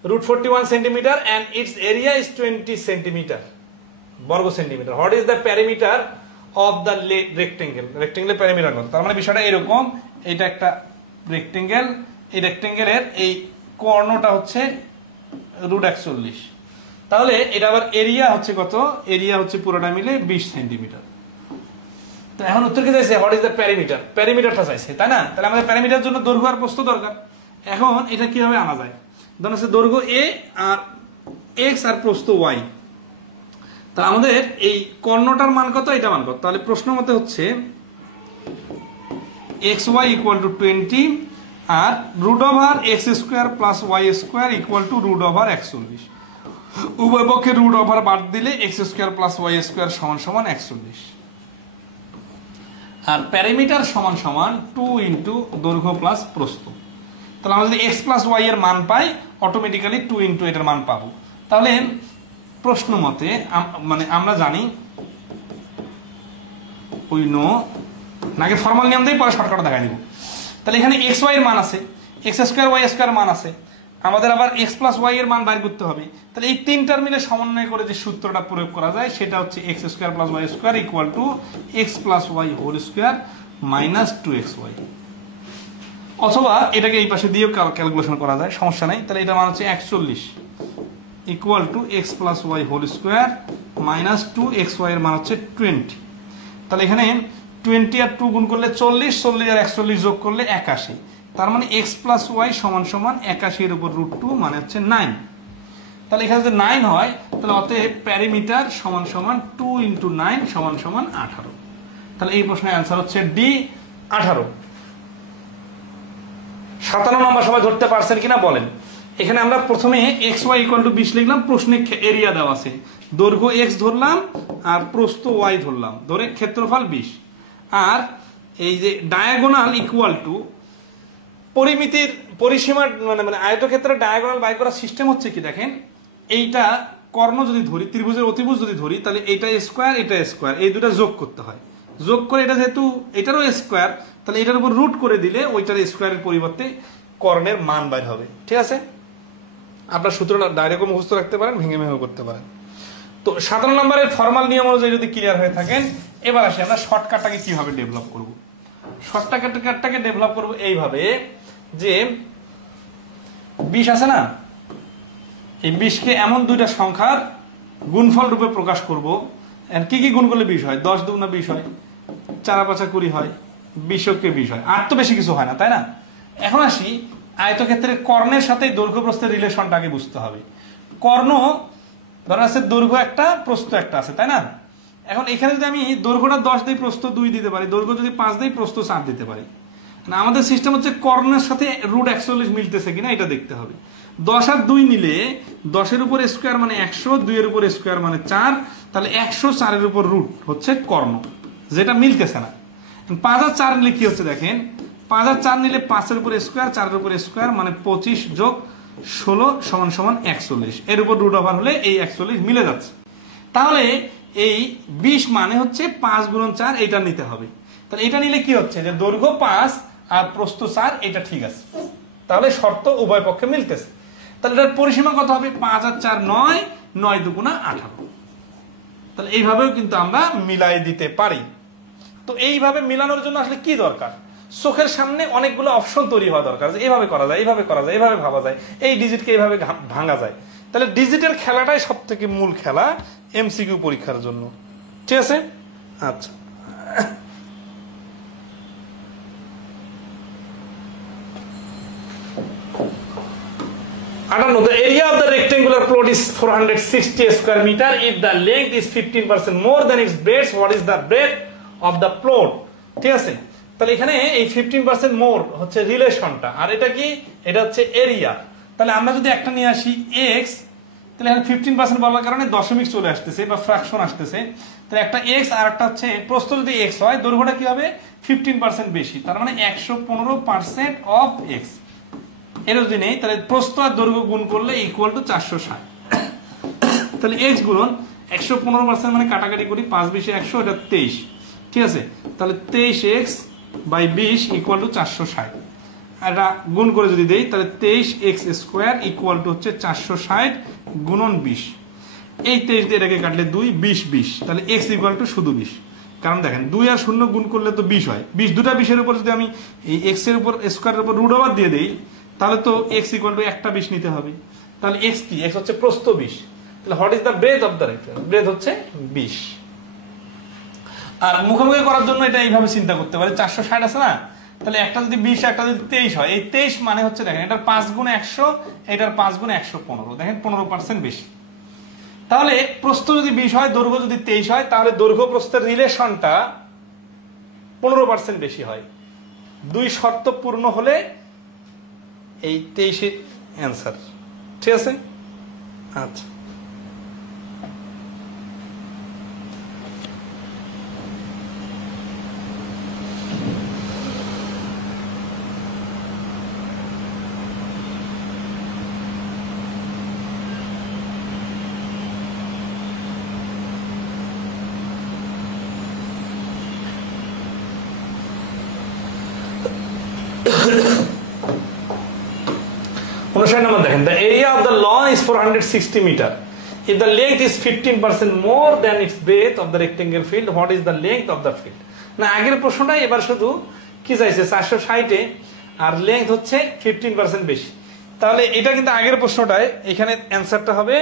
41 centimetre and its area is 20 centimetre, বর্গ centimetre. What is the perimeter of the rectangle? রেক্টেঙ্গেলের প্যারিমিটার কত? তার মানে বিষয়টা এরকম, এটা একটা রেক্টেঙ্গেল, এই রেক্টেঙ্গেলের এই কর্ণটা হচ্ছে √41। তাহলে এটা আবার এরিয়া হচ্ছে কত? এরিয়া হচ্ছে পুরোটা মিলে 20 সেন্টিমিটার। তো এখন উত্তর কি চাইছে? What is the perimeter? প্যারিমিটারটা চাইছে, তাই না? তাহলে আমাদের প্যারিমিটার জন্য দৈর্ঘ্য আর প্রস্থ দরকার। এখন এটা কিভাবে আনা যায়? ধরুন হচ্ছে দৈর্ঘ্য a আর x আর প্রস্থ y। তা আমাদের এই কর্ণটার মান কত, এটা মান কত? তাহলে প্রশ্ন মতে হচ্ছে xy ইকুয়াল টু 20 আর √x² plus y² equal to √41। উভয় পক্ষে রুট ওভার বাদ দিলে x² প্লাস y² সমান সমান 41। আর প্যারিমিটার সমান সমান 2 ইন্টু দৈর্ঘ্য প্লাস প্রস্থ। তাহলে আমরা যদি x প্লাস y এর মান পাই, অটোমেটিক্যালি 2 ইন্টু এটার মান পাবো। তাহলে প্রশ্ন মতে মানে আমরা জানি ওই নো নাকি ফর্মাল নিয়ম দিয়ে পরে শর্টকাট দেখাই দিব। তাহলে এখানে এক্স ওয়াই এর মান আছে, এক্স স্কোয়ার ওয়াই স্কোয়ার মান আছে, আমাদের আবার এক্স প্লাস ওয়াই এর মান বের করতে হবে। তাহলে এই তিনটার মিলে সমন্বয় করে যে সূত্রটা প্রয়োগ করা যায় সেটা হচ্ছে x square plus y square equal to x plus y whole square minus 2xy। অথবা এটাকে এই পাশে দিয়েও ক্যালকুলেশন করা যায়, সমস্যা নাই। তাহলে এটা মান হচ্ছে 41 equal to x plus y whole square minus 2xy এর মান হচ্ছে 20। তাহলে এখানে 20 আর 2 গুণ করলে 40, 40 আর 41 যোগ করলে 81। তার মানে এক্স প্লাস ওয়াই সমান সমান 81 এর উপর √2 মানে হচ্ছে 9। তাহলে এখানে যদি 9 হয় তাহলে অতএব প্যারিমিটার সমান সমান 2 × 9 সমান সমান 18। তাহলে এই প্রশ্নের অ্যান্সার হচ্ছে ডি 18। 57 নম্বর সবাই ধরতে পারছেন কিনা বলেন। এখানে আমরা প্রথমে এক্স ওয়াই ইকুয়াল টু 20 লিখলাম, প্রশ্নে এরিয়া দেওয়া আছে, দৈর্ঘ্য এক্স ধরলাম আর প্রস্থ ওয়াই ধরলাম, ধরে ক্ষেত্রফল 20। আর এই যে ডায়াগোনাল ইকুয়াল টু পরিমিতির পরিসীমার মানে আয়তক্ষেত্রের ডায়াগোনাল বাই করার সিস্টেম হচ্ছে কি দেখেন, এইটা কর্ণ যদি ধরি, ত্রিভুজের অতিভুজ যদি ধরি, তাহলে এটা স্কোয়ার এটা স্কোয়ার, এই দুটা যোগ করতে হয়। যোগ করে এটা যেহেতু এটারও স্কোয়ার, তাহলে এটার উপর রুট করে দিলে ওইটার স্কোয়ারের পরিবর্তে কর্ণের মান বাইর হবে। ঠিক আছে, আপনার সূত্রটা ডাইরেক্ট মুখস্থ রাখতে পারেন, ভেঙে ভেঙে করতে পারেন। তো 57 নম্বরের ফর্মাল নিয়ম অনুযায়ী যদি ক্লিয়ার হয়ে থাকেন, এবার আসি আমরা শর্টকাটটাকে কিভাবে ডেভেলপ করব। শর্টকাটটাকে ডেভেলপ করব এইভাবে যে 20 আছে না, এই 20কে এমন দুইটা সংখ্যার গুণফল রূপে প্রকাশ করব। কি কি গুণ করলে 20 হয়? 10 দুগুণা 20 হয়, 4 5 20 হয়, 20কে 20 হয়, আর তো বেশি কিছু হয় না, তাই না? এখন আসি আয়তক্ষেত্রের কর্ণের সাথে দৈর্ঘ্য প্রস্থের রিলেশনটাকে বুঝতে হবে। কর্ণ ধরা আছে দৈর্ঘ্য একটা প্রস্থ একটা আছে, তাই না? এখন এখানে যদি আমি দৈর্ঘ্যটা 10 দিই, প্রস্থ 2 দিতে পারি, দৈর্ঘ্য যদি 5 দিই, প্রস্থ 4 দিতে পারি। না, আমাদের সিস্টেম হচ্ছে কর্ণের সাথে √41 মিলতেছে কিনা এটা দেখতে হবে। 10 আর 2 নিলে 10 এর উপর স্কোয়ার মানে 100, 2 এর উপর স্কোয়ার মানে 4, তাহলে 104 এর উপর রুট হচ্ছে কর্ণ, যেটা মিলতেছে না। 5 আর 4 নিলে কি হচ্ছে দেখেন, 5 আর 4 নিলে 5 এর উপর স্কোয়ার, 4 এর উপর স্কোয়ার মানে 25 যোগ 16 সমান সমান 41, এর উপর রুট ওভার হলে এই 41 মিলে যাচ্ছে। তাহলে এই 20 মানে হচ্ছে 5 × 4, এটা নিতে হবে। তাহলে এটা নিলে কি হচ্ছে যে দৈর্ঘ্য 5 আর প্রস্থ 4, এটা ঠিক আছে। তাহলে শর্ত উভয় পক্ষে মিলতেছে। তাহলে এটার পরিসীমা কত হবে? 5 আর 4 9, 9 দুগুণা 18। তাহলে এইভাবেও কিন্তু আমরা মিলাই দিতে পারি। তো এইভাবে মিলানোর জন্য আসলে কি দরকার? চোখের সামনে অনেকগুলো অপশন তৈরি হওয়া দরকার, যে এইভাবে করা যায়, এইভাবে করা যায়, এইভাবে ভাবা যায়, এই ডিজিটকে এইভাবে ভাঙা যায়। তাহলে ডিজিটের খেলাটাই সব থেকে মূল খেলা এমসিকিউ পরীক্ষার জন্য। ঠিক আছে, আচ্ছা। The area of the rectangular plot is 460 square meter. If the length is 15% more than its breadth, what is the breadth of the plot? ঠিক আছে, তাহলে এখানে এই 15% মোর হচ্ছে রিলেশনটা, আর এটা কি? এটা হচ্ছে এরিয়া। তাহলে আমরা যদি একটা নিয়ে আসি x, তাহলে এখানে 15% বলার কারণে দশমিক চলে আসতেছে বা ফ্র্যাকশন আসতেছে। তাহলে একটা x আর একটা হচ্ছে প্রস্থ যদি x হয়, দৈর্ঘ্যটা কি হবে? 15% বেশি, তার মানে 115% অফ x। এর যদি নেই, তাহলে প্রস্থ আর দৈর্ঘ্য গুণ করলে ইকুয়াল টু 460। তাহলে x গুণন 115% মানে কাটাকাটি করি, 5 20 100, এটা 23। ঠিক আছে, তাহলে 23x বাই 20 ইকুয়াল টু 460। এটা গুণ করে যদি দেই, তাহলে 23x স্কোয়ার ইকুয়াল টু হচ্ছে 460 গুণন 20। এই 23 দিয়ে এটাকে কাটলে 2, 20 20, তাহলে x ইকুয়াল টু শুধু 20। কারণ দেখেন 2 আর 0 গুণ করলে তো 20 হয়। 20 দুটা 20 এর উপর যদি আমি এই x এর উপর স্কোয়ারের উপর রুট ওভার দিয়ে দেই, তাহলে তো x ইকুয়াল টু একটা 20 নিতে হবে। তাহলে x কি? x হচ্ছে প্রস্থ 20। তাহলে what is the breadth of the rectangle? Breadth হচ্ছে 20। আর মুখোমুখি করার জন্য এটা এইভাবে চিন্তা করতে পারে, 460 আছে না, তাহলে একটা যদি 20 একটা যদি 23 হয়, এই 23 মানে হচ্ছে দেখেন এটার 5 গুণ 100, এটার 5 গুণ 115, দেখেন 15% বেশি। তাহলে প্রস্থ যদি 20 হয়, দৈর্ঘ্য যদি 23 হয়, তাহলে দৈর্ঘ্য প্রস্থের রিলেশনটা 15% বেশি হয়। দুই শর্ত পূর্ণ হলে এই 23 অ্যান্সার। ঠিক আছে, আচ্ছা। 59 নম্বর দেখেন, the area of the lawn is 460 meter. If the length is 15% more than its breadth of the rectangle field, what is the length of the field? না আগের প্রশ্নটাই এবার শুধু কি চাইছে 460 এ আর লেংথ হচ্ছে 15% বেশি, তাহলে এটা কিন্তু আগের প্রশ্নটায় এখানে অ্যানসারটা হবে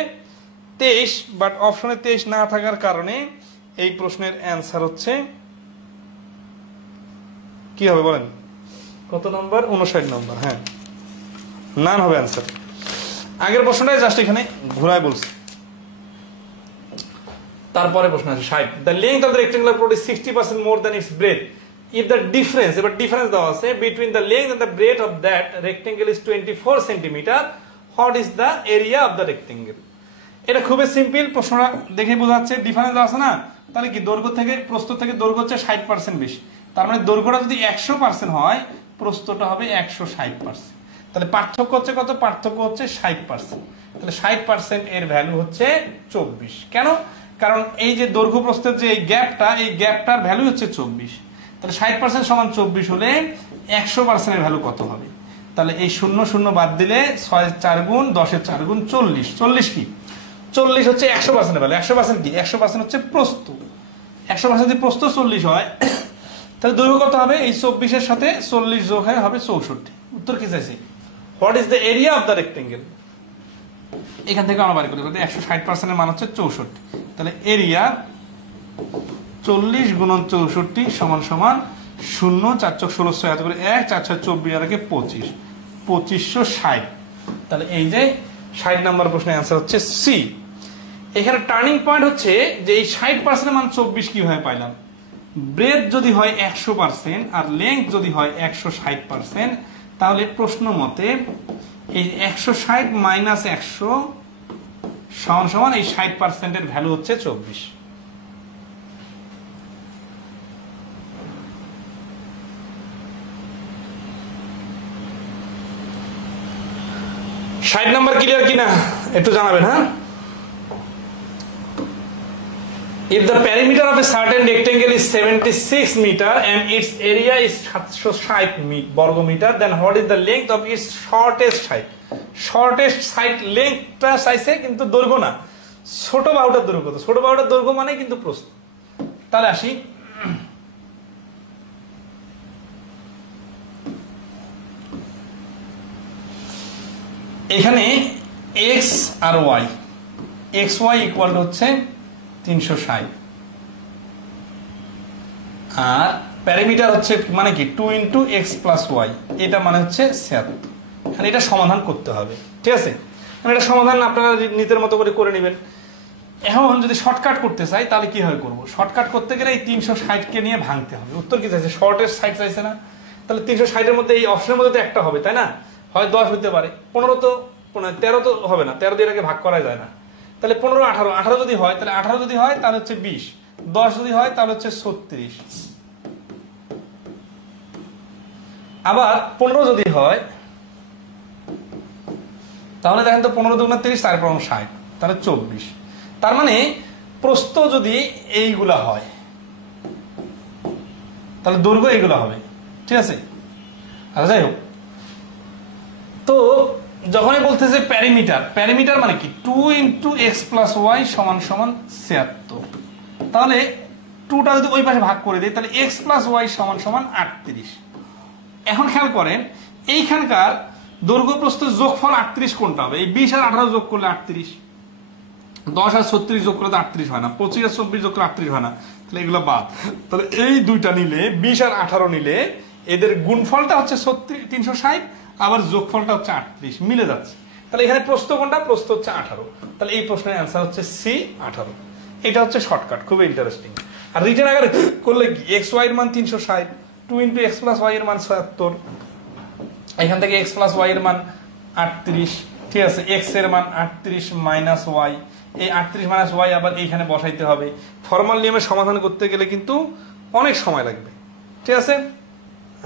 23, বাট অপশনে 23 না থাকার কারণে এই প্রশ্নের অ্যানসার হচ্ছে কি হবে বলেন, কত নম্বর? 59 নম্বর। হ্যাঁ, নান হবে অ্যানসার। আগের প্রশ্নটাই জাস্ট এখানে ঘুরায় বলছে। তারপরে প্রশ্ন আছে 60, the length of the rectangular plot is 60% more than its breadth. If the difference, এবার ডিফারেন্স দেওয়া আছে, between the length and the breadth of that rectangle is 24 centimeter, what is the area of the rectangle? এটা খুবই simple, প্রশ্নটা দেখে বোঝা যাচ্ছে difference দেওয়া আছে না, তাহলে কি দৈর্ঘ্য থেকে প্রস্থ থেকে দৈর্ঘ্য হচ্ছে 60% বেশি, তার মানে দৈর্ঘ্যটা যদি 100% হয় প্রস্থটা হবে 160%, তাহলে পার্থক্য হচ্ছে কত? পার্থক্য হচ্ছে 60%, তাহলে 60% এর ভ্যালু হচ্ছে 24। কেন? কারণ এই যে দৈর্ঘ্য প্রস্থের যে এই গ্যাপটা, এই গ্যাপটার ভ্যালু হচ্ছে 24, তাহলে 60% সমান 24 হলে 100% এর ভ্যালু কত হবে? তাহলে এই 0 0 বাদ দিলে 6 4 গুণ 10 এর 4 গুণ 40, 40 কি 40 হচ্ছে 100% এর ভ্যালু। 100% কি? 100% হচ্ছে প্রস্থ, 100% যদি প্রস্থ 40 হয় তাহলে দৈর্ঘ্য কত হবে? এই 24 এর সাথে 40 যোগ হয়ে হবে 64। উত্তর কি চাইছি? What is the area of the rectangle? এখান থেকে আমরা বাড়ি করি, 160% এর মান হচ্ছে 64, তাহলে এরিয়া 40 গুণন 64 সমান সমান 0 4 4 16 6 এত করে 1 4 6 24 আর 25 2560। তাহলে এই যে 60 নম্বর প্রশ্নের অ্যানসার হচ্ছে সি। এখানে টার্নিং পয়েন্ট হচ্ছে যে এই 60% এর মান 24 কিভাবে পাইলাম? ব্রেথ যদি হয় 100% আর লেংথ যদি হয় 160%, তাহলে প্রশ্ন মতে এই 160 মাইনাস 100 সমান সমান এই 60% এর ভ্যালু হচ্ছে 24। 60 নাম্বার ক্লিয়ার কিনা একটু জানাবেন। হ্যাঁ, if the perimeter of a certain rectangle is 76 meter and its area is 760 বর্গমিটার, then what is the length of its shortest side? shortest side lengthটা চাইছে কিন্তু দৈর্ঘ্য না, ছোট বাহুটার দৈর্ঘ্য। তো ছোট বাহুটার দৈর্ঘ্য মানে কিন্তু প্রস্থ। তাহলে আসি, এখানে x আর y, xy ইকুয়াল হচ্ছে 360 আর প্যারামিটার হচ্ছে মানে কি 2 ইন্টু এক্স প্লাস ওয়াই, এটা মানে হচ্ছে 76। মানে এটা সমাধান করতে হবে, ঠিক আছে? মানে এটা সমাধান আপনারা নিজের মতো করে করে নেবেন। এখন যদি শর্টকাট করতে চাই তাহলে কিভাবে করবো? শর্টকাট করতে গেলে এই 360 নিয়ে ভাঙতে হবে। উত্তর কি চাইছে? শর্টেস্ট সাইড চাইছে না, তাহলে 360 এর মধ্যে এই অপশনের মধ্যে তো একটা হবে, তাই না? হয় 10 হতে পারে, 15 তো 13 তো হবে না, 13 দিয়ে ভাগ করা যায় না, তাহলে 15 18, 18 যদি হয় তাহলে 18 যদি হয় তাহলে হচ্ছে 20, 10 যদি হয় তাহলে হচ্ছে 36, আবার 15 যদি হয় তাহলে দেখেন তো 15 দুগুণা 30 তারপর 60, তাহলে 24। তার মানে প্রস্থ যদি এইগুলা হয় তাহলে দৈর্ঘ্য এইগুলা হবে, ঠিক আছে? আচ্ছা, যাই হোক, তো যখনই বলতেছে প্যারিমিটার, প্যারিমিটার মানে কি 2 ইন্টু এক্স প্লাস ওয়াই সমান সমান 76, তাহলে 2টা যদি ওই পাশে ভাগ করে দিই তাহলে এক্স প্লাস ওয়াই সমান সমান 38। এখন খেয়াল করেন এইখানকার দৈর্ঘ্য প্রস্থ যোগফল 38 কোনটা হবে? এই 20 আর 18 যোগ করলে 38, 10 আর 36 যোগ করলে তো 38 হয় না, 25 আর 24 যোগ করলে 38 হয় না, তাহলে এগুলো বাদ। তাহলে এই দুইটা নিলে 20 আর 18 নিলে এদের গুণফলটা হচ্ছে 360, আবার যোগফলটা হচ্ছে 38, মিলে যাচ্ছে। তাহলে এখানে প্রস্থ কোনটা? প্রস্থ হচ্ছে 18, তাহলে এই প্রশ্নের অ্যান্সার হচ্ছে সি 18। এটা হচ্ছে শর্টকাট, খুবই ইন্টারেস্টিং। আর রিটেন আকারে করলে কি এক্স ওয়াই এর মান 360, 2 ইন্টু এক্স প্লাস ওয়াই এর মান 77, এখান থেকে এক্স প্লাস ওয়াই এর মান 38, ঠিক আছে? এক্স এর মান 38 মাইনাস ওয়াই, এই 38 মাইনাস ওয়াই আবার এইখানে বসাইতে হবে। ফর্মাল নিয়মে সমাধান করতে গেলে কিন্তু অনেক সময় লাগবে, ঠিক আছে?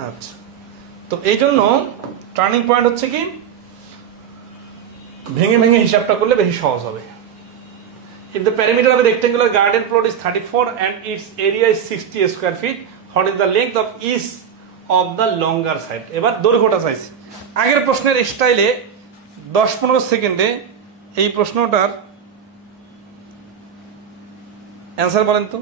আচ্ছা, তো এই জন্য টার্নিং পয়েন্ট হচ্ছে কি ভেঙে ভেঙে হিসাবটা করলে বেশি সহজ হবে। If the perimeter of a rectangular garden plot is 34 and its area is 60 square feet, what is the length of each of the longer side? এবার দৈর্ঘ্যটা চাইছি। আগের প্রশ্নের স্টাইলে 10-15 সেকেন্ডে এই প্রশ্নটার অ্যান্সার বলেন তো।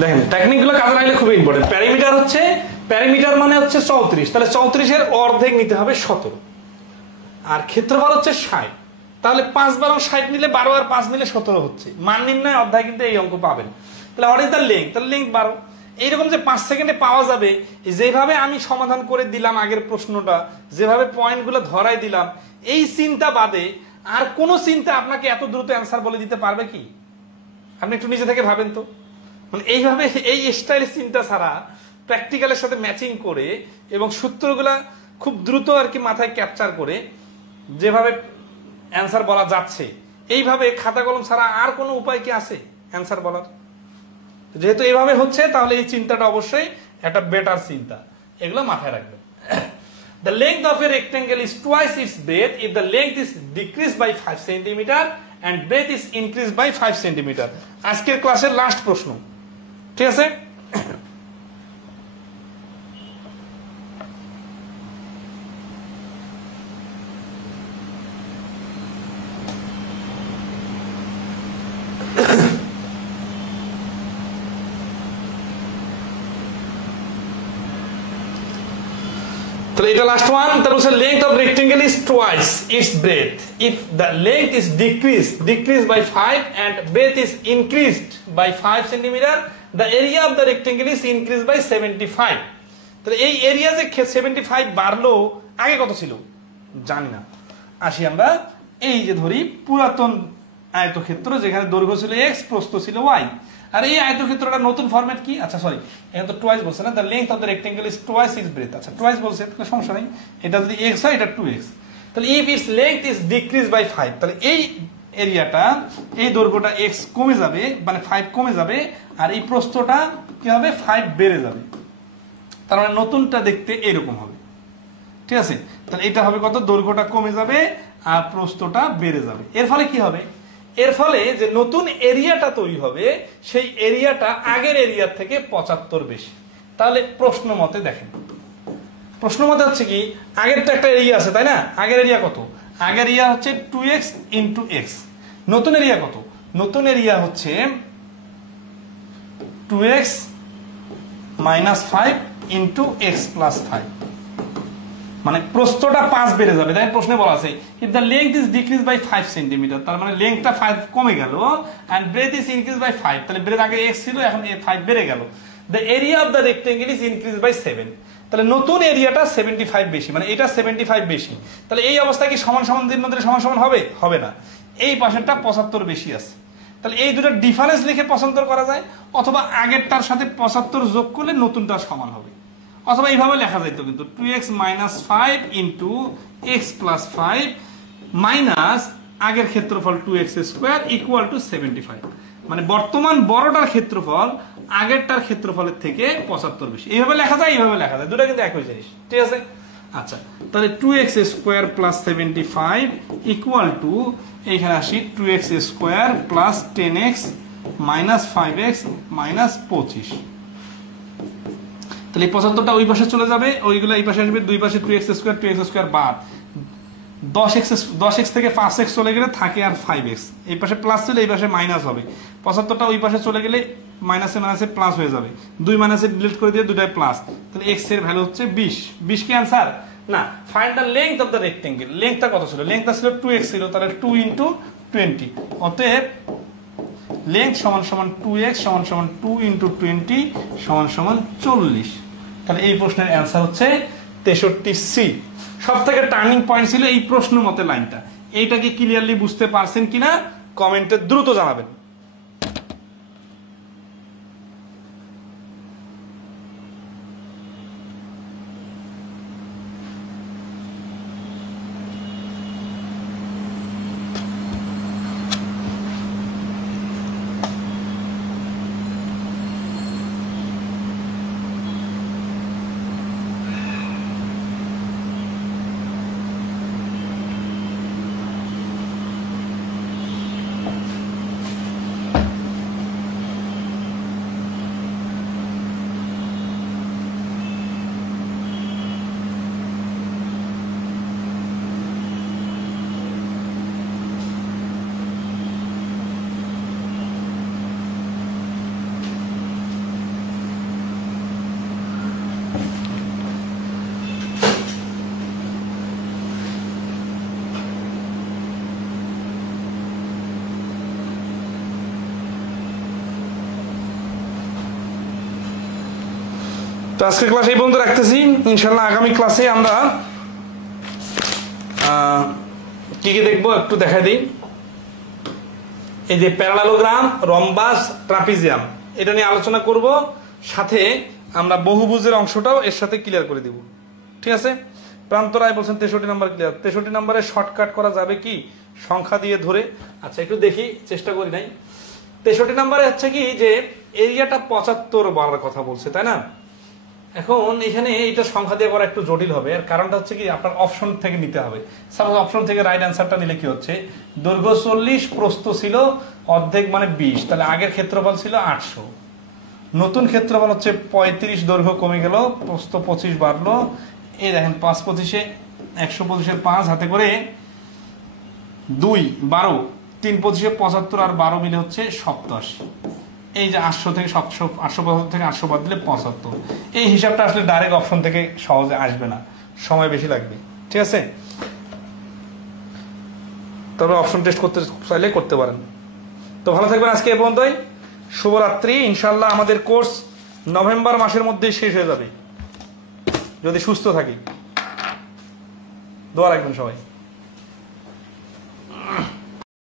দেখেন টেকনিকগুলো কাজে লাগলে খুব ইম্পর্টেন্ট। প্যারিমিটার মানে হচ্ছে 34, তাহলে 34-এর অর্ধেক নিতে হবে 17, আর ক্ষেত্রফল হচ্ছে 60, তাহলে 5 × 60 নিলে 12 আর 5 মিলে 17 হচ্ছে। মান নির্ণয় অধ্যায় কিন্তু এই অঙ্ক পাবেন। তাহলে হোয়াট ইজ দ্য লেংথ, তাহলে লেংথ 12। এইরকম যে 5 সেকেন্ডে পাওয়া যাবে, যেভাবে আমি সমাধান করে দিলাম আগের প্রশ্নটা, যেভাবে পয়েন্টগুলো ধরাই দিলাম, এই চিন্তা বাদে আর কোন চিন্তা আপনাকে এত দ্রুত অ্যান্সার বলে দিতে পারবে কি? আপনি একটু নিজে থেকে ভাবেন তো। মানে এইভাবে এই স্টাইলের চিন্তা ছাড়া প্র্যাকটিক্যালের সাথে ম্যাচিং করে এবং সূত্রগুলা খুব দ্রুত আর কি মাথায় ক্যাপচার করে যেভাবে অ্যান্সার বলা যাচ্ছে, এইভাবে খাতা কলম ছাড়া আর কোনো উপায় কি আছে অ্যান্সার বলার? যেহেতু এইভাবে হচ্ছে, তাহলে এই চিন্তাটা অবশ্যই একটা বেটার চিন্তা, এগুলো মাথায় রাখবেন। The length of a rectangle is twice its breadth if the length is decreased by 5 cm and breadth is increased by 5 cm. আজকের ক্লাসের লাস্ট প্রশ্ন, ঠিক আছে? তাহলে এটা লাস্ট ওয়ান। তাহলে হচ্ছে length of rectangle is twice its breadth if the length is decreased by 5 and breadth is increased by 5 cm, the area of the rectangle is increased by 75. তাহলে এই এরিয়া যে 75 বাড়লো, আগে কত ছিল জানি না। আসি আমরা এই যে ধরি পুরাতন আয়তক্ষেত্র, যেখানে দৈর্ঘ্য ছিল x, প্রস্থ ছিল y, আর এই আয়তক্ষেত্রটা নতুন ফরম্যাট কি? আচ্ছা সরি, এখানে তো টুয়াইস বলছে না, the length of the rectangle is twice its breadth. আচ্ছা টুয়াইস বলছে, তাহলে সমস্যা নেই, এটা যদি x হয় এটা 2x। তাহলে if its length is decrease by 5, তাহলে এই এরিয়াটা, এই দৈর্ঘ্যটা x কমে যাবে, মানে 5 কমে যাবে, আর এই প্রস্থটা কি হবে? 5 বেড়ে যাবে। তার মানে নতুনটা দেখতে এরকম হবে, ঠিক আছে? তাহলে এটা হবে কত? দৈর্ঘ্যটা কমে যাবে আর প্রস্থটা বেড়ে যাবে। এর ফলে কি হবে? এর ফলে যে নতুন এরিয়াটা তৈরি হবে, সেই এরিয়াটা আগের এরিয়ার থেকে 75 বেশি। তাহলে প্রশ্ন মতে দেখেন, প্রশ্ন মতে হচ্ছে কি, আগের তো একটা এরিয়া আছে তাই না? আগের এরিয়া কত? আগের এরিয়া হচ্ছে 2x × x। নতুন এরিয়া কত? নতুন এরিয়া হচ্ছে 2x - 5 × x + 5, মানে প্রস্থটা 5 বেড়ে যাবে। তাই প্রশ্নে বলা আছে if the length is decreased by 5 cm, তার মানে লেংথটা 5 কমে গেল, and breadth is increased by 5, তাহলে ব্রেথ আগে x ছিল, এখন 5 বেড়ে গেল। the area of the rectangle is increased by 7, তাহলে নতুন এরিয়াটা 75 বেশি, মানে এটা 75 বেশি। তাহলে এই অবস্থায় কি সমান সমান দিন মধ্যে সমান সমান হবে? হবে না, এই পাশেরটা 75 বেশি আছে। তাহলে এই দুটো ডিফারেন্স লিখে 75 করা যায়, অথবা আগেরটার সাথে 75 যোগ করলে নতুনটা সমান হবে, অথবা এইভাবে লেখা যাইতো কিন্তু 2x - 5 × x + 5 মাইনাস আগের ক্ষেত্রফল 2x² = 75, মানে বর্তমান বড়টার ক্ষেত্রফল আগেরটার ক্ষেত্রফলের থেকে 75 বেশি। এইভাবে লেখা যায়, এইভাবে লেখা যায়, দুটো কিন্তু একই জিনিস, ঠিক আছে? আচ্ছা, তাহলে 2x² + 75 = এইখানে আসি 2x² + 10x - 5x - 25। তাহলে 75টা ওই পাশে চলে যাবে, ওইগুলো এই পাশে আসবে, দুই পাশে 2x² বাদ, 10x থেকে 5x চলে গেলে থাকে আর 5x, এই পাশে প্লাস ছিল, এই পাশে মাইনাস হবে। 75টা ওই পাশে চলে গেলে মাইনাসে মাইনাসে প্লাস হয়ে যাবে, 2 মাইনাসে ডিলিট করে দিয়ে দুটাই প্লাস, তাহলে x এর ভ্যালু হচ্ছে 20। 20 কি आंसर না? Find the length of the rectangle. লেংথটা কত ছিল? লেংথটা ছিল 2x ছিল, তাহলে 2 * 20। অতএব লেংথ সমান সমান 2x সমান সমান 2 * 20 সমান সমান 40। তাহলে এই প্রশ্নের आंसर হচ্ছে 63C। সবথেকে টার্নিং পয়েন্ট ছিল এই প্রশ্ন মতে লাইনটা। এইটাকে ক্লিয়ারলি বুঝতে পারছেন কিনা কমেন্টে দ্রুত জানাবেন। তো আজকের ক্লাস এই পর্যন্ত রাখতেছি। ইনশাআল্লাহ আগামী ক্লাসে আমরা কি কি দেখবো একটু দেখাই দিই। এই যে প্যারালালোগ্রাম, রম্বাস, ট্রাপিজিয়াম এটা নিয়ে আলোচনা করব, সাথে আমরা বহুভুজের অংশটাও এর সাথে ক্লিয়ার করে দিব। ঠিক আছে? প্রান্ত রায় বলছেন 63 নাম্বার ক্লিয়ার। 63 নাম্বারে শর্টকাট করা যাবে কি সংখ্যা দিয়ে ধরে? আচ্ছা একটু দেখি, চেষ্টা করি নাই। 63 নাম্বারে হচ্ছে কি যে এরিয়াটা 75 বলার কথা বলছে, তাই না? এখন এখানে এটা সংখ্যা দিয়ে করা একটু জটিল হবে। আর কারণটা হচ্ছে কি আপনার অপশন থেকে নিতে হবে। সাপোজ অপশন থেকে রাইট অ্যান্সারটা নিলে কি হচ্ছে, দৈর্ঘ্য 40, প্রস্থ ছিল অর্ধেক মানে 20, তাহলে আগের ক্ষেত্রফল ছিল 800, নতুন ক্ষেত্রফল হচ্ছে 35, দৈর্ঘ্য কমে গেল, প্রস্থ 25 বাড়লো। এই দেখেন 5 25 125 5 হাতে করে 2 12, 3 25 75 আর 12 মিলে হচ্ছে 87। এই যে 800 থেকে 875 থেকে 800 বাদ দিলে 75। এই হিসাবটা আসলে ডাইরেক্ট অপশন থেকে সহজে আসবে না, সময় বেশি লাগবে। ঠিক আছে? তবে অপশন টেস্ট করতে চাইলে করতে পারেন। তো ভালো থাকবেন, আজকে এই পর্যন্তই। শুভরাত্রি। ইনশাআল্লাহ আমাদের কোর্স নভেম্বর মাসের মধ্যেই শেষ হয়ে যাবে যদি সুস্থ থাকি। দোয়া রাখবেন সবাই।